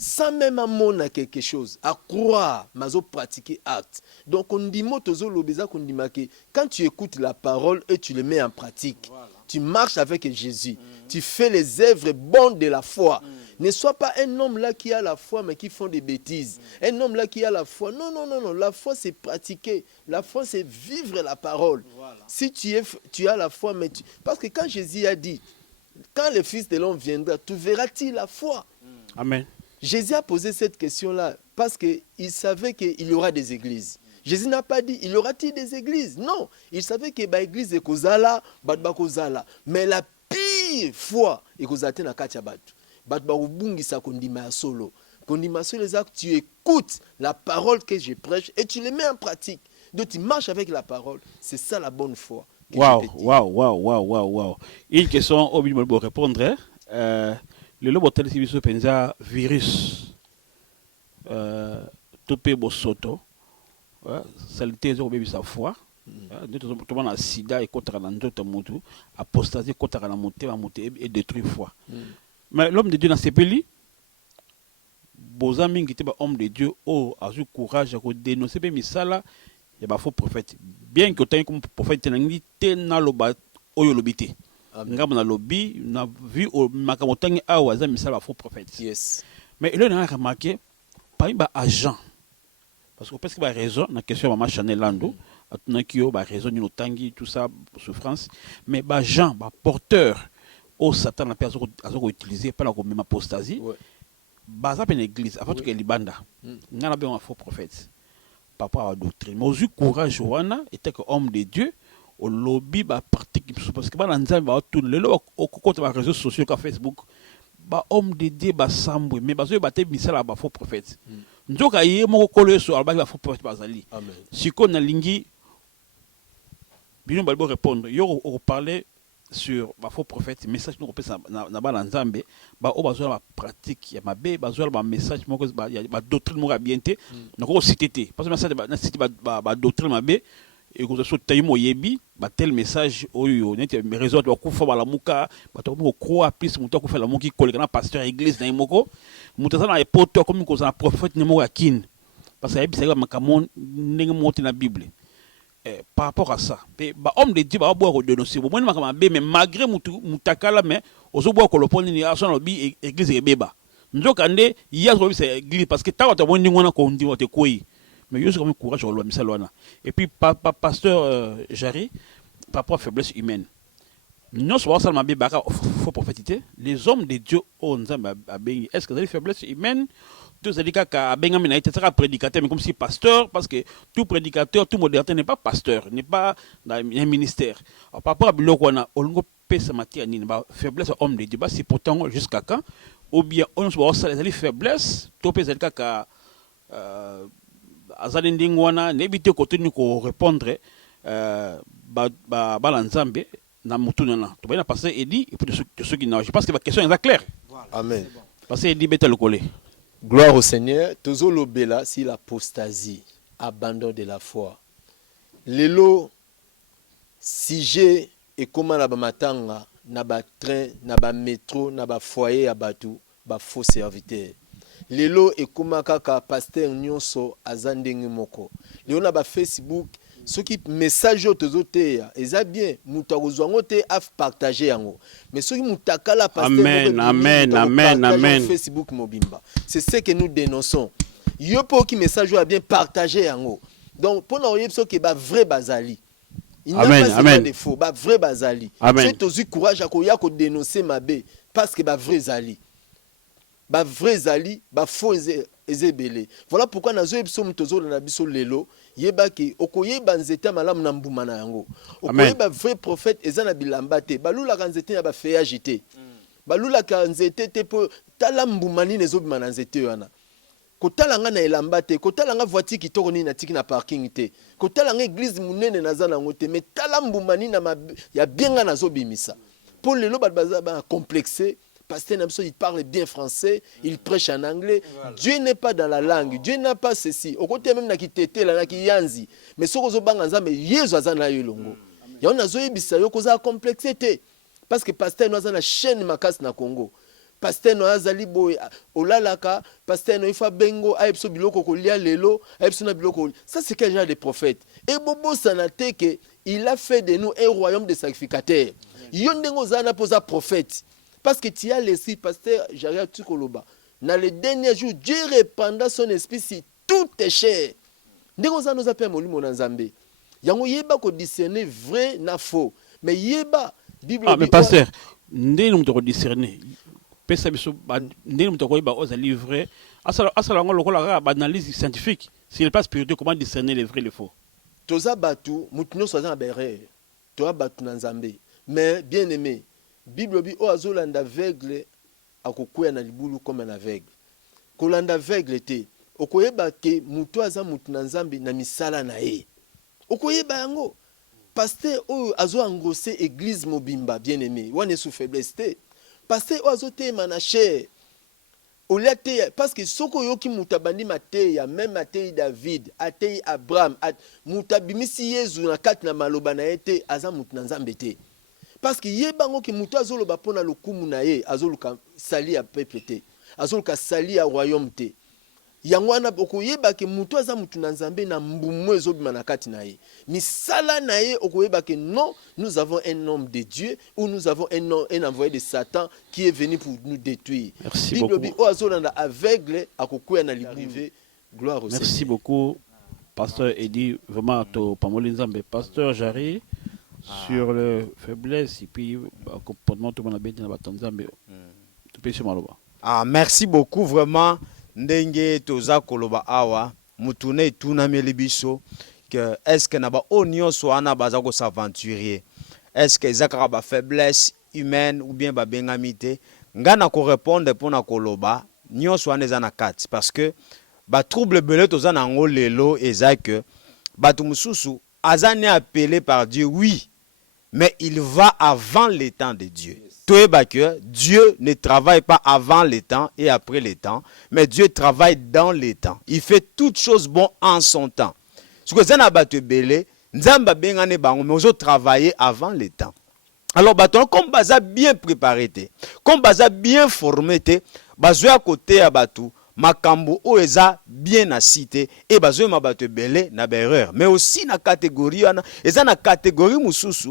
sans même amona quelque chose, à croire, mais à pratiquer acte. Donc on dit quand tu écoutes la parole et tu le mets en pratique, tu marches avec Jésus, tu fais les œuvres bonnes de la foi. Ne sois pas un homme là qui a la foi mais qui font des bêtises. Un homme là qui a la foi. Non, non, non, non. La foi c'est pratiquer. La foi c'est vivre la parole. Si tu as la foi, mais parce que quand Jésus a dit, quand le Fils de l'homme viendra, tu verras-tu la foi? Amen. Jésus a posé cette question-là parce qu'il savait qu'il y aura des églises. Jésus n'a pas dit, il y aura-t-il des églises? Non, il savait que l'église est kozala, kozala. Mais la pire foi est kozate na katia batu. Batbabungi sa kondima solo. Kondima solo, tu écoutes la parole que je prêche et tu les mets en pratique. Donc tu marches avec la parole. C'est ça la bonne foi. Wow. Une question au milieu de répondre. Le lobo tel si biso penza virus topé bosoto salité zo bebi sa foi ndoto to na sida et contre la ndoto mutu apostasie contre la montée et détruire foi. Mais l'homme de Dieu dans ces pays boza mingi te ba homme de Dieu o azu courage à dénoncer be misala ya ba faux prophète bien que tant comme prophète nangi te na loba oyo lobité. Ngam na lobby na vu au makamotangi awa za misala faux prophète. Yes. Mais il a remarqué pas ba agent parce que parce que ba raison na question maman Chanel Lando atuna kio ba raison ni tangi tout ça souffrance mais ba agent ba porteur au Satan na personne azoko utiliser pas la comme apostasie ba za pen église avant que libanda ngana be un faux prophète papa a doctrine mais au courage wana était que homme de Dieu au lobby ba pratique parce que ba nzambe ba tout le lo au côté ba réseaux sociaux comme Facebook ba homme de Dieu ba sambwe mais ba zo ba te misala ba faux prophète nzoka ye moko kolo so alba ba faux prophète bazali amen siko na lingi bino ba répondre yo on parler sur ba faux prophète message nous repesa na ba nzambe ba o ba zo ba pratique ya mabe ba zo ba message moko ba doctrine moko bien te nako citer parce que ça na citer ba doctrine mabe et que ce taïmo yebi ba tel message oyo net réseau to ku fa bala muka ba to ko croire plus muta ku fa la muki koleka na pasteur église na imoko muta na epoto comme ko za prophète ne mo akin parce que ça makamon ndenge monte na bible par rapport à ça ba homme de Dieu ba boire dénoncer bon makama be mais malgré mutakala mais ozo boire ko loponi ni aso no bi église e beba nzoka nde ya zo bi c'est église parce que tawa to bondi ngona ko ndi wote koyi. Mais je suis comme courage sur l'homme. Et puis, pasteur Jarry, par rapport à faiblesse humaine. Non seulement ça m'a dit faut prophétiser. Les hommes de Dieu ont est-ce que vous avez faiblesse humaine? Tout ça dit qu'à Benjamin a été prédicateur, mais comme si pasteur, parce que tout prédicateur, tout modérateur n'est pas pasteur, n'est pas dans un ministère. Alors, par rapport à Bilokwana, on a pèse matière, faiblesse homme de Dieu, c'est pourtant jusqu'à quand? Ou bien, on a les faiblesse, tout pèse qu'à azali ndingo wana nebite kotuni ko répondre ba nzambe na mutuna na to bana passer Edi et puis ceux qui n'ont je pense que la question est claire. Amen. Passer Edi beta le coller. Gloire au Seigneur. Tozolo bela si l'apostasie, abandon de la foi. Lelo si j'ai et comment na ba matanga na ba train na ba métro na ba foyer ya batu ba faux serviteur. Lelo ekoma kaka pasteur nyonso azandenge moko lelo na ba Facebook soki message tozoteya eza bien mutu akozwango te a partager yango mais soki mutakala pasteur amen Facebook mobimba c'est ce que nous dénonçons yo po ki message a bien partager yango donc pour na oyebso ke ba vrai bazali il n'y a pas de faux ba vrai bazali c'est tozu courage akoya ko dénoncer mabe parce que ba vrai zali ba vrai zali ba faux ezebele voilà pourquoi nazo ebiso mutozo na biso lelo yeba ki okoyeba nzeta malamu na mbuma na yango okoyeba vrai prophète ezana bilamba te balula ka nzete ya ba feuillage te balula ka nzete te po tala mbuma ni nezobima na nzete wana kotala nga na elamba te kotala nga voiture kitoko ni na tiki na parking te kotala nga église munene naza nango te mais tala mbuma ni na ya bienga nazobimisa pour lelo ba complexé. Pasteur Namso, il parle bien français, il prêche en anglais. Voilà. Dieu n'est pas dans la langue, Dieu n'a pas ceci. Au côté même, il y a qui yanzi. Mais ce que vous avez dit, mais Yesu azana yolongo. Il y a un azoe bisa yo koza complexité. parce que pasteur nous a la chaîne makasi na Congo. Pasteur no azali boy olalaka, pasteur no ifa bengo aipso biloko kolia lelo, aipso na biloko. Ça c'est quel genre de prophète? Et bobo sanate que il a fait de nous un royaume de sacrificateurs. Yondengo zana posa prophète. Parce que tu as laissé pasteur Jaria Tukoloba. Dans les derniers jours, Dieu répandra son esprit sur tout est cher. Ndengo zana nous appelle molimo na Nzambe. Yango yeba ko discerner vrai na faux. Mais yeba Bible. Ah mais pasteur, ndé nous te discerner. Pesa biso ndé nous te koyeba ozali vrai. Asala ngo lokola ba analyse scientifique. S'il n'est pas spirituel, comment discerner les vrais et les faux? Toza batu mutuno soza berre. Toa batu na Nzambe. Mais bien aimé, Bible bi o azolanda aveugle akokuya na libulu comme un aveugle. Kolanda aveugle te. Okoyeba ke mutu aza mutu na Nzambe na misala na ye. Okoyeba yango. Pasteur o azo engrosser église mobimba bien aimé. Wane sous faiblesse te. Pasteur o azo te manacher. Parce que soko yoki mutabandi mateya, même mateyi David, ateyi Abraham, mutabimisi Yezu na kati na maloba na ete aza mutu na Nzambe te. Parce que yebango ki mutu azoloba pona lokumu na ye, azoluka sali ya peuple te, azoluka sali ya royaume te. Yango wana okoyeba ke mutu aza mutu na Nzambe na mbumu ezobima na kati na ye. Misala na ye okoyeba ke non, nous avons un homme de Dieu ou nous avons un envoyé de Satan qui est venu pour nous détruire. Merci Bible beaucoup. bi o azolanda aveugle akokuya na librivé. Gloire au Seigneur. Merci beaucoup, pasteur Eddie. Vraiment, to pamoli Nzambe. Pasteur Jarry, sur les faiblesses et puis comportement tout le monde a bien dit dans Nzambe. Tu peux se maloba. Ah, merci beaucoup vraiment. Ndenge toza koloba awa mutune tuna melibiso que est-ce que na ba onyo soana baza ko s'aventurer, est-ce que ezaka ba faiblesse humaine ou bien ba bengamite ngana ko répondre pour na koloba nyonso wana eza na kati parce que ba trouble belé toza na ngo lelo eza que batu mususu azane appelé par Dieu, oui, mais il va avant les temps de Dieu. Que Dieu ne travaille pas avant les temps et après les temps, mais Dieu travaille dans les temps. Il fait toutes choses bonnes en son temps. Ce que ça battu belé, nzamba bengane bango, mais on travailler avant les temps. Alors baton comme baza bien préparé, comme baza bien formé, bazo à côté à batou. Makambo o eza bien à citer et bazo ma battu belé na berreur, mais aussi na catégorie eza na catégorie mususu.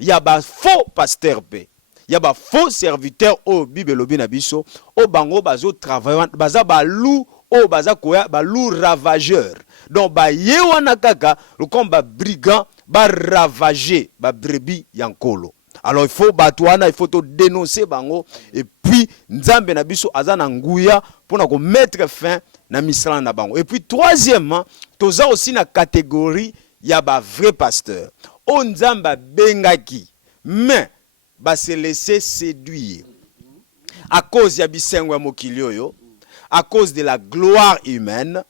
Il y a ba faux pasteur pe. Il y a ba faux serviteur au Bible lobi na biso au bango bazo travail baza ba loup au baza koya ba loup ravageur. Donc ba yewana kaka le combat brigand ba ravager ba brebis yankolo. Alors il faut batouana, il faut te dénoncer bango et puis nzambe na biso azana nguya pour na ko mettre fin na misala na bango. Et puis troisièmement, toza aussi na catégorie ya ba vrai pasteur. On nzamba bengaki mais ba se laisser séduire à cause ya bisengo ya mokili oyo, à cause de la gloire humaine,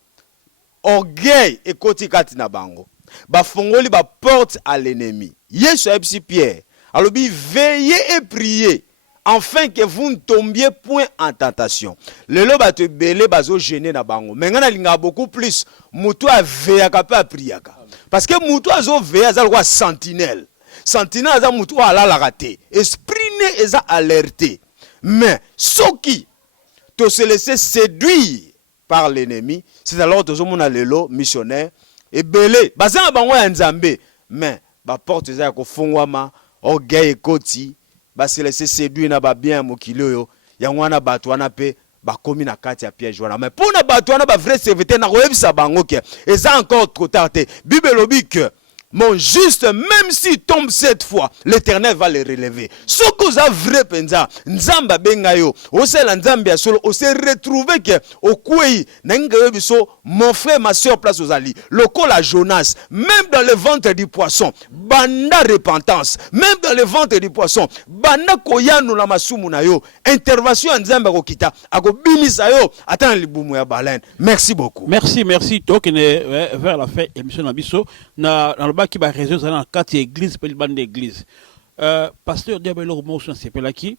orgueil et koti kati na bango ba fongoli ba porte à l'ennemi. Yesu a Pierre alors veillez et priez afin que vous ne tombiez point en tentation. Le lo ba te belé bazo gêner na bango mais ngana linga beaucoup plus mutu a veillaka pa priaka parce que mutu azo veiller azal quoi sentinelle. Sentinelle aza mutu ala la raté. Esprit ne eza alerté. Mais ceux qui te se laisser séduire par l'ennemi, c'est alors que tout lelo missionnaire et belé. Bazan bango ya nzambe. Mais ba porte eza ko fongwama orgueil koti, ba se laisser séduire na ba bien mokili oyo. Yango wana bato wana pe ba komi na kati ya piège wana. Mais pour na bato wana ba vrai serviteur na koyebisa bango ke eza encore trop tard te. Bible lobi que mon juste, même s'il tombe 7 fois, l'Éternel va le relever. Ce que vous avez vrai penza, nzamba bengayo, ose la nzambia solo, ose retrouver que au kouei, n'engayebiso, mon frère, ma soeur, place aux alliés, le col à Jonas, même dans le ventre du poisson, banda repentance, même dans le ventre du poisson, banda koyanu la masumu na yo, intervention nzamba kokita, ako bimisa yo, attends libumu ya baleine. Merci beaucoup. Merci, merci. Donc, vers la fin, émission Nabiso, dans le qui va résoudre dans quatre églises, pour le bande d'églises. Pasteur Diabelo Motion, c'est là qui,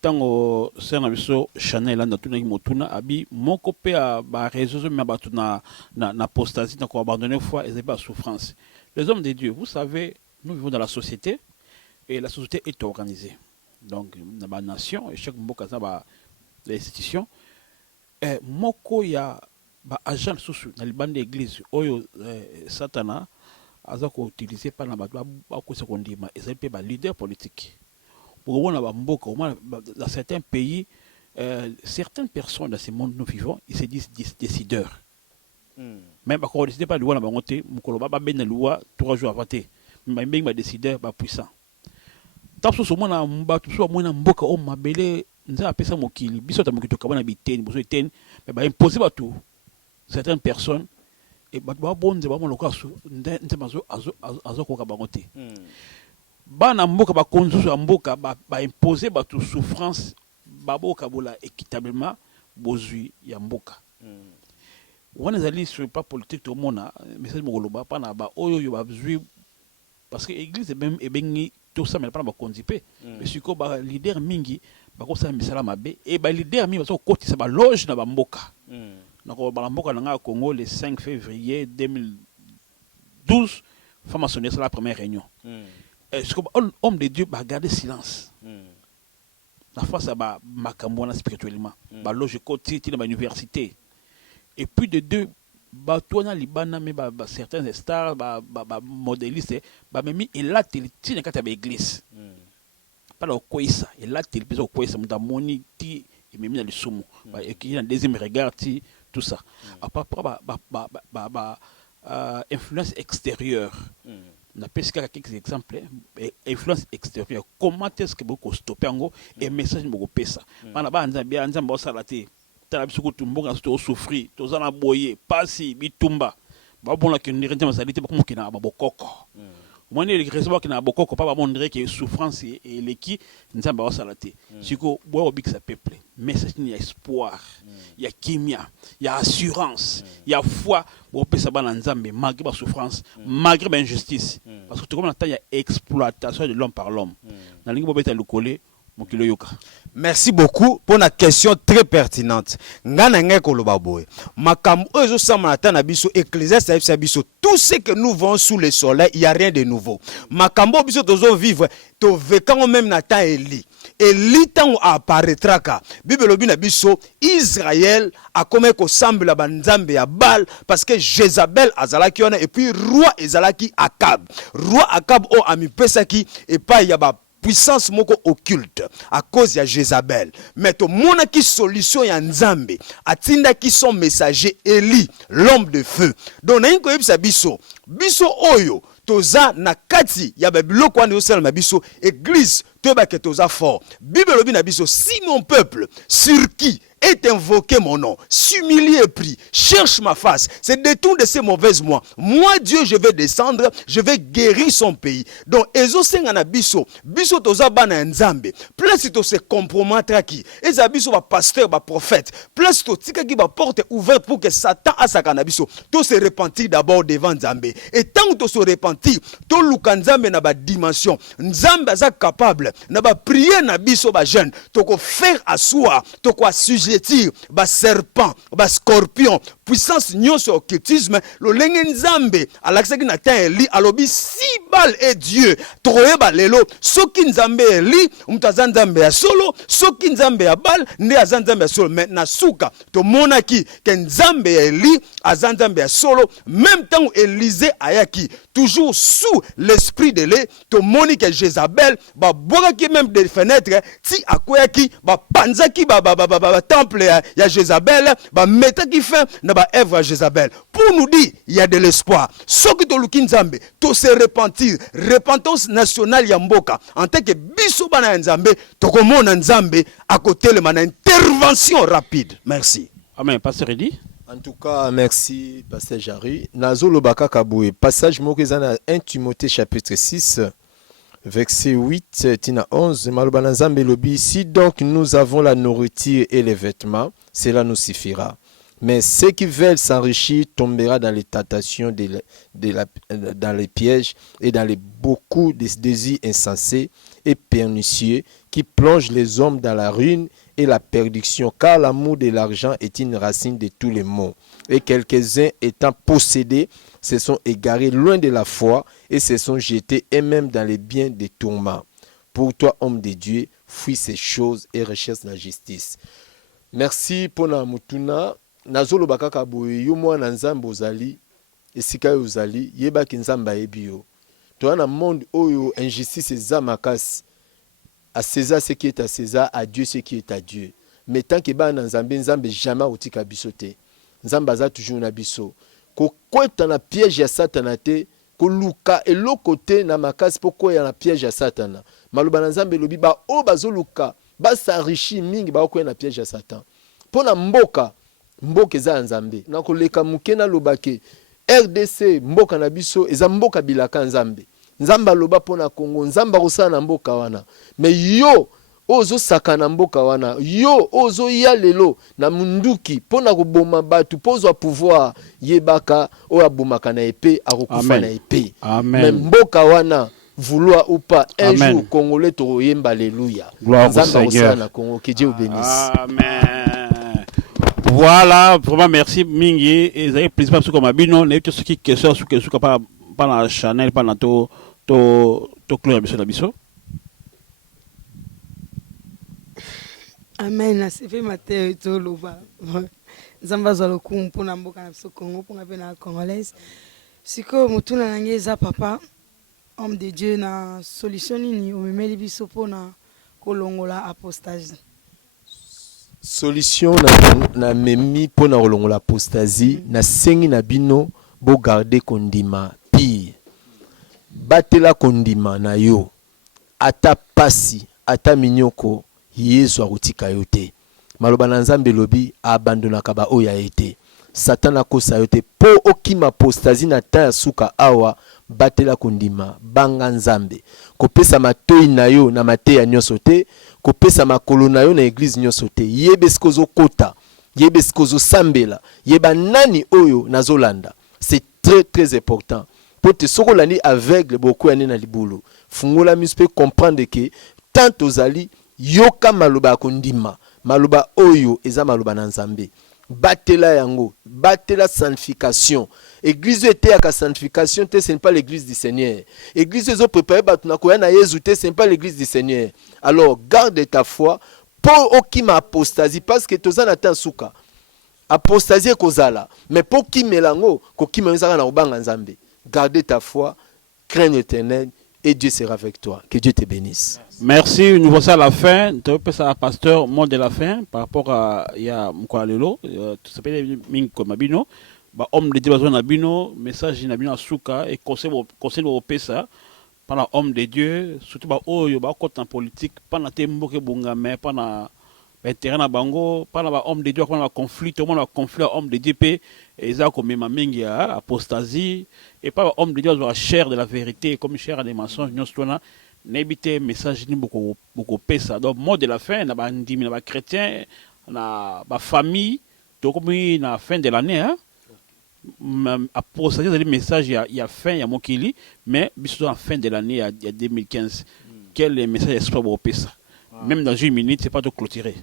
tant au Sénabiso, Chanel, dans tout le monde, abi, mon copé a résoudre, mais na apostasie, donc abandonné foi, et c'est pas souffrance. Les hommes de Dieu, vous savez, nous vivons dans la société, et la société est organisée. Donc, dans la nation, et chaque mboka a des institutions, moko ya ba agent sous dans les bandes d'église, oyo Satana a utilisé par la leader politique. Pour dans certains pays, certaines personnes dans ce monde nous vivons, ils se disent décideurs. Même quand on ne décide pas de loi, on va bien la loi 3 jours avant. Mais même décideur puissant. Tant que ce soit mon mboka o mabele nza apesa mokili biso ta mokito kabana biteni boso eteni mais ba imposer ba tout certaines personnes et ba bonze ba moloka su nza mazo azo ko kabangote bana mboka ba konzusu mboka ba imposer ba tout souffrance ba boka bola équitablement bozui ya mboka on ezali sur pas politique tout mona message mokoloba pa na ba oyo yo ba zui parce que l'église est même bengi tout ça mais pas ba konzipe mais siko ba leader mingi ba ko sa misala mabe et ba leader mingi ba so koti sa ba loge na ba mboka donc ba mboka na Congo le 5 février 2012 femme sonné c'est la première réunion est-ce que homme de Dieu ba garder silence la fois ça ba makambo na spirituellement ba loge koti ti na ba université et plus de 2 Batouana Libana mais certains stars modélistes même il a télé quand tu église pas le koisa il a télé au koisa muta moni ti et même dans le sumo et qui dans deuxième regard ti tout ça à part influence extérieure na pesika quelques exemples influence extérieure comment est-ce que beaucoup stopper ngo et message beaucoup pesa bana ba nzambe nzambe salati tala biso kutumboka to souffrir to zana boye pasi bitumba ba bon la que ni renza masalite ba kumukina ba bokoko moni le recevoir kina bokoko pas ba montrer que souffrance et leki nzamba wa salate siko boyo bik sa peuple mais c'est il y a espoir il y a kimia il y a assurance il y a foi bo pesa ba nzambe malgré ba souffrance malgré ba injustice parce que tout comme il y a exploitation de l'homme par l'homme na lingi bo beta le coller. Merci beaucoup pour la question très pertinente. Tout ce que nous voyons sous le soleil, il n'y a rien de nouveau. Makambo biso tozo vivre, to vekan même na temps Eli. Eli tant apparaîtra ka. Bible lobi na biso Israël a comme ko semble ba nzambe ya Baal parce que Jézabel azalaki ona et puis roi ezalaki Akab. Roi Akab o ami pesaki et pas ya ba puissance moko occulte à cause de Jézabel. Mais to mona ki solution ya nzambe atinda ki son messager Eli, l'homme de feu. Donc na yiko yebisa biso oyo toza na kati ya biloko wana yosala na biso église toba ke toza fort. Bible lobi na biso si mon peuple sur qui est invoqué mon nom, s'humilie et prie, cherche ma face, se détourne de ces mauvaises voies. Moi, Dieu, je vais descendre, je vais guérir son pays. Donc, ezo sengana biso toza bana nzambe. Place to se compromettre qui. Eza biso ba pasteur, ba prophète. Place to tika ki ba porte ouverte pour que Satan asakana biso. To se repentir d'abord devant nzambe. Et tant que to se repentir, to luka nzambe na ba dimension. Nzambe aza capable na ba prier na biso ba jeune. To ko faire asseoir, to ko assujettir ba serpent, ba scorpion, puissance nyonso occultisme, lo lenge nzambe alakisaki na temps Eli alobi si Baal est Dieu. Troyeba lelo soki nzambe Eli mutaza nzambe ya solo, soki nzambe ya Baal nde aza nzambe ya solo. Mais na suka to monaki ke nzambe ya Eli aza nzambe ya solo, même temps Élisée ayaki toujours sous l'esprit de l'É, to moni que Jézabel ba boaki même des fenêtres ti akoyaki ba panzaki ba temple ya Jézabel ba metaki fin na ba œuvre à Jézabel pour nous dire il y a de l'espoir. Soki to luki nzambe to se repentir, repentance nationale ya mboka en tant que biso bana nzambe to komona nzambe à côté le mana intervention rapide. Merci. Amen. Pasteur Eddy. En tout cas, merci, Pasteur Jarry. Nazo Lobaka Kaboué, passage Mokezana 1 Timothée chapitre 6, verset 8, Tina 11, Malobana Nzambe lobi, si donc nous avons la nourriture et les vêtements, cela nous suffira. Mais ceux qui veulent s'enrichir tombera dans les tentations, dans les pièges et dans les beaucoup de désirs insensés et pernicieux qui plongent les hommes dans la ruine et la perdition, car l'amour de l'argent est une racine de tous les maux. Et quelques-uns étant possédés se sont égarés loin de la foi et se sont jetés eux-mêmes dans les biens des tourments, Pour toi, homme de Dieu, fuis ces choses et recherche la justice. Merci pour na mutuna. Nazolo bakaka boye yo mwana nzambe ozali esika yo ozali yeba ki nzamba ebio. Toi na monde oyo injustice eza makasi. À César ce qui est à César, à Dieu ce qui est à Dieu. Mais tant que ba na nzambe nzambe jamais otika biso te. Nzamba za toujours na biso. Ko kweta na piège ya satana te, ko luka eloko te na makasi poko ya na piège ya satana. Maloba na nzambe lobi ba o bazoluka, ba s'enrichir mingi ba ko na piège ya satan. Pona mboka eza nzambe. Na koleka mukena lobake RDC mboka na biso eza mboka bilaka nzambe. Nzamba loba pona Congo, nzamba kosala na mboka wana. Mais yo ozo saka na mboka wana, yo ozo ya lelo na munduki pona koboma batu pozo pouvoir yebaka o abomaka na épée akokufa na épée. Mais mboka wana vouloir ou pas un Amen. jour congolais to yemba alléluia. Gloire au Nzamba Seigneur. kosala na Congo, que Dieu vous bénisse. Amen. Voilà, vraiment merci mingi et ça plaisir parce que comme abino ne tout ce qui question sur que pas la Chanel pas na to clore biso na biso. Amen. Nasifi Mateo Toloba. Nzamba zalokum pour na mboka na biso Congo pour ngape na congolaise. Siko mutuna nangeza papa homme de Dieu na solution nini omemeli biso pona kolongola apostasie. Solution na memi pona kolongola apostasie na sengi na bino bo garder kondima pire. Batela kondima na yo ata pasi ata minyoko Yesu arutika yo te. Maloba na nzambe lobi abandonaka ba oya ete. Satan akosa yo te po okima apostasie na ta suka awa batela kondima banga nzambe. Kopesa matoi na yo na mateya nyonso te, kopesa makolo na yo na église nyonso te. Yebe sikozo kota, yebe sikozo sambela, yeba nani oyo nazolanda. C'est très très important. Pour te sokolani aveugle beaucoup ane na libulu. Fungola mispe comprendre que tant ozali yoka maloba kondima, maloba oyo eza maloba na nzambe. Batela yango, batela sanctification. Église était à la sanctification, ce n'est pas l'église du Seigneur. Église est préparée na Jésus, ce n'est pas l'église du Seigneur. Alors garde ta foi pour okima apostasie parce que tozana ata suka. Apostasie kozala, mais pour qui melango, ko ki menzaka na obanga nzambe. Garde ta foi, crains l'Éternel et Dieu sera avec toi. Que Dieu te bénisse. Merci, nous voici à la fin. Tu peux passer à pasteur mot de la fin par rapport à ya Mkwalelo, tout s'appelle Minko Mabino. Ba homme de Dieu besoin nabino, message nabino asuka et conseil au pesa pendant homme de Dieu, surtout ba oyo ba côté en politique, pendant tembo ke bongame, pendant terrain na bango, pendant ba homme de Dieu pendant conflit, tout le monde a conflit homme de Dieu et ça comme ma mingi apostasie et pas homme de Dieu la chair de la vérité comme chair à des mensonges nous tona n'ébiter message ni beaucoup pesa. Donc mot de la fin na ba ndimi na ba chrétien na ba famille to comme na fin de l'année hein. Apostasie, c'est le message il y a fin, il y a Mokili, mais à la fin de l'année, il y a 2015. Quel message est-ce que vous ça? Même dans une minute, c'est pas de clôturer.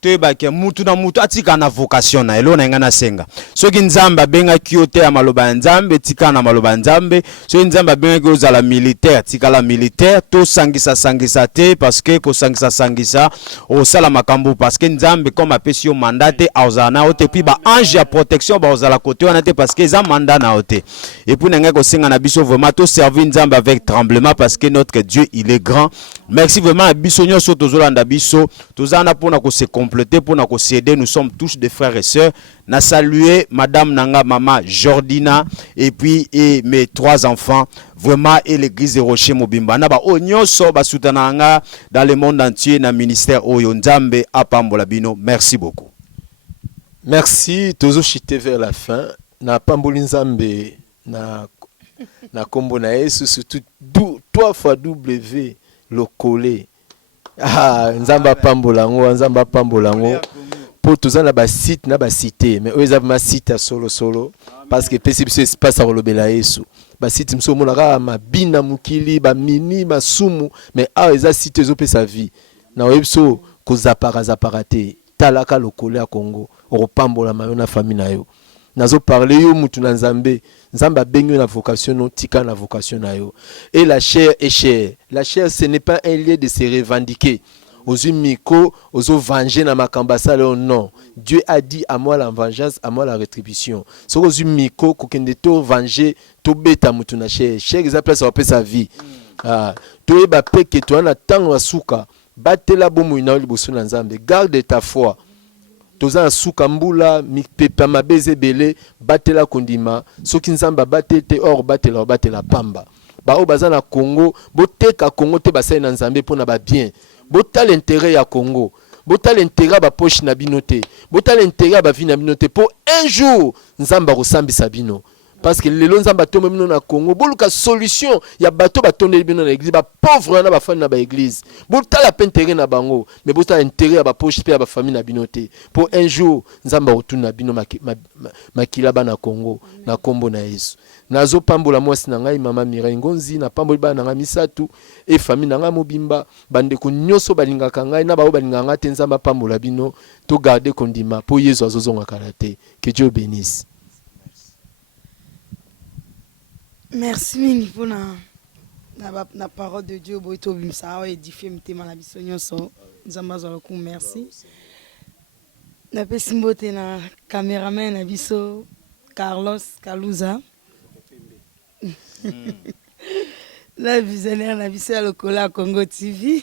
Toyebake mutu na mutu atika na vocation na elo na ngana senga soki nzamba benga kiote ya maloba nzambe tika na maloba nzambe soki nzamba benga ko za la militaire tika la militaire to sangisa te parce que ko sangisa o sala makambo parce que nzambe comme apesi yo mandat auzana ote puis ba ange ya protection ba ozala côté wana te parce que za mandat na ote et puis nga ko senga na biso vraiment to servir nzambe avec tremblement parce que notre Dieu il est grand. Merci vraiment à biso nyonso tozolanda biso tozana pona ko se compléter pour nous céder. Nous sommes tous des frères et sœurs. Na salué madame Nanga Mama Jordina et puis mes 3 enfants vraiment et l'église de Rocher Mobimba na ba onyoso ba soutenanga dans le monde entier na ministère Oyo Nzambe apambola bino. Merci beaucoup. Merci tozo chité vers la fin na pamboli Nzambe na kombo na Yesu surtout 3 fois W le collé. Ah, nzamba pambolango, nzamba pambolango. Pour tous na ba site na ba cité, mais eux ma site à solo parce que PCBC espace à rolobela Yesu. Ba site mso monaka ma bina mukili ba mini ba sumu, mais ah eza site zo pe sa vie. Na webso ko zapara te. Talaka lokole à Congo, o pambola ma na famille na yo. nazo parler yo mutu na nzambe nzamba bengi na vocation no tika na vocation na yo. Et la chair est chère. La chair, ce n'est pas un lieu de se revendiquer. Ozu miko ozo venger na makambasa le non. Dieu a dit à moi la vengeance, à moi la rétribution. So ozu miko kokende to venger to beta mutu na chair. Chair eza place à sa vie. Ah, to eba peke to na tango asuka. Batela bomu ina liboso na nzambe. Garde ta foi. Toza na suka mbula mipepa mabeze bele batela kondima soki nzamba batete or batela pamba ba o baza na Congo boteka Congo te basai na nzambe pona ba bien bota l'intérêt ya Congo bota l'intérêt ba poche na bino te bota l'intérêt ba vie na bino te pour un jour nzamba kosambisa bino. Parce que les nzamba tombe bino na Congo boluka solution ya bato batonde bino na église ba pauvre na ba femme na ba église bota la intérêt na bango mais bota intérêt ya ba poche pe ya ba famille na bino te pour un jour nzamba otuna bino makila ba na Congo na kombo na Yesu nazo pambola mwasi na ngai mama Mireille Ngonzi na pambola ba na ngai misatu e famille na ngai mobimba bande ko nyoso balingaka ngai na ba balinganga te nzamba pambola bino to garder kondima pour Yesu azozonga karate. Que Dieu bénisse. Merci mingi pour la parole de Dieu pour édifier mes témoins la biso nyonso nzamba zaloku merci na pesimbote na cameraman na biso Carlos Kaluza la visionnaire na biso ya lokola Congo TV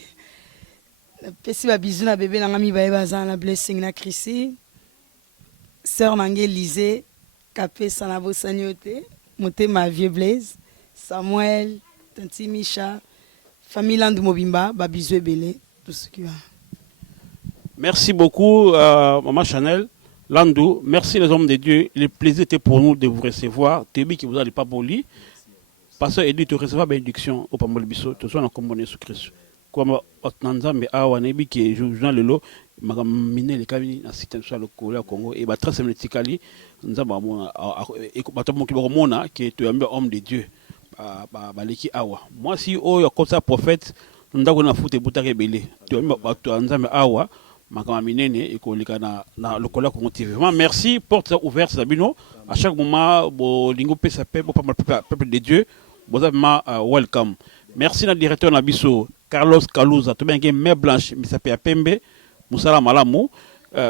na pesi ba bisou na bébé na ngami ba baza na blessing na Chrissy sœur nange Lisée kapesa na bosanyote monter ma vieux Blaise, Samuel, Tanti Micha, famille Landou Mobimba, Babizou Belé, tout ce qui va. Merci beaucoup, Maman Chanel, Landou. Merci les hommes de Dieu. Le plaisir était pour nous de vous recevoir. Tébi qui vous a pas poli. Pasteur Eddie, tu recevras bénédiction au Pamol Bisso. Tu sois en communion sur Christ. Comme Otnanza, mais Awanebi qui est journal le lot. Miné les cabines à cité sur le Congo et très séméticali nous avons qui est un homme de Dieu baleki awa moi si oh comme ça prophète nous avons foutu butare belé tu as nzambe awa makama minene et kolika na le Congo TV. Vraiment merci, porte ouverte Sabino à chaque moment bo lingo pesa peuple de Dieu vous avez welcome. Merci na directeur na biso Carlos Kaluza to bien mère blanche mi s'appelle Pembe Musala Malamu,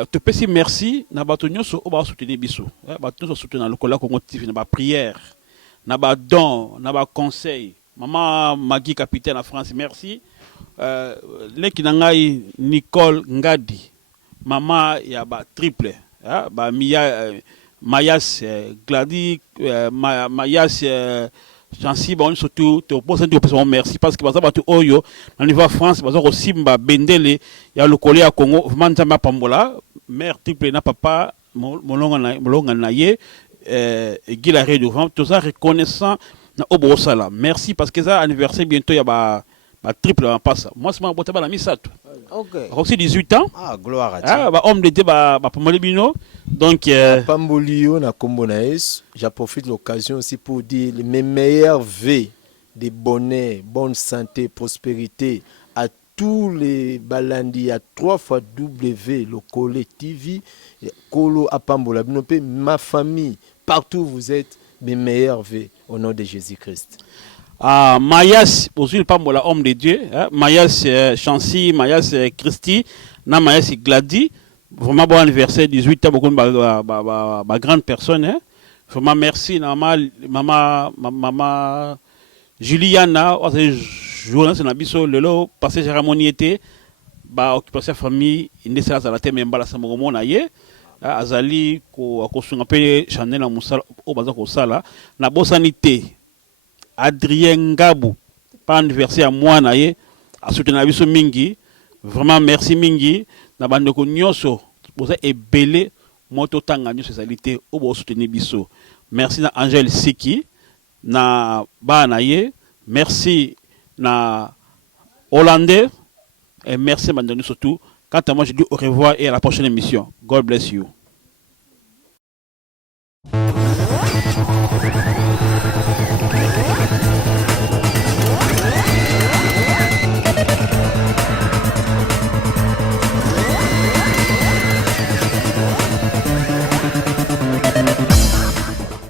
te pesi merci na bato nyonso o ba soutenir biso. Bato nyonso soutenir le Congo TV na ba prière, na ba don, na ba conseil. Maman Magui capitaine en France, merci. Leki na ngai Nicole Ngadi. Maman ya ba triple, ba Mayas Glady Mayas Jansi bon surtout te pose un merci parce que par exemple oyo na niveau France par exemple Simba Bendele ya le collègue à Congo vraiment nzamba pambola mère triple na papa molonga na ye Guy Radio vraiment tout ça reconnaissant na obosala merci parce que ça anniversaire bientôt ya ba triple en passe moi c'est ma boîte ba la misato. OK. Aussi 18 ans. Ah gloire à Dieu. Ah ba homme de ba pambolé bino donc Pambolio na kombo na Yesu. J'en profite l'occasion aussi pour dire mes meilleurs vœux de bonheur, bonne santé, prospérité à tous les balandi à 3 fois W le Collet TV Kolo à Pambola binope ma famille partout où vous êtes mes meilleurs vœux au nom de Jésus-Christ. Mayas, aussi le Pambola, homme de Dieu, Mayas Chancy, Mayas Christy, na Mayas Glady, vraiment bon anniversaire, 18 ans, beaucoup de grandes personnes. Vraiment merci, maman Juliana, journaliste na biso, le lot, passé cérémonie était, occupation famille, il est à la thème mbala samoromo na ye, azali ko sunga pe Chanel na musala, o baza ko sala, na bosanité. Adrien Ngabou, pas anniversaire à moi naie, à soutenir biso mingi, vraiment merci mingi, na bande ko nyonso, pour ça et belé, moto tanga nyoso salité au bo soutenir biso. Merci na Angèle Siki, na ba naie, merci na Hollandais et merci bande surtout. Quant à moi je dis au revoir et à la prochaine émission. God bless you.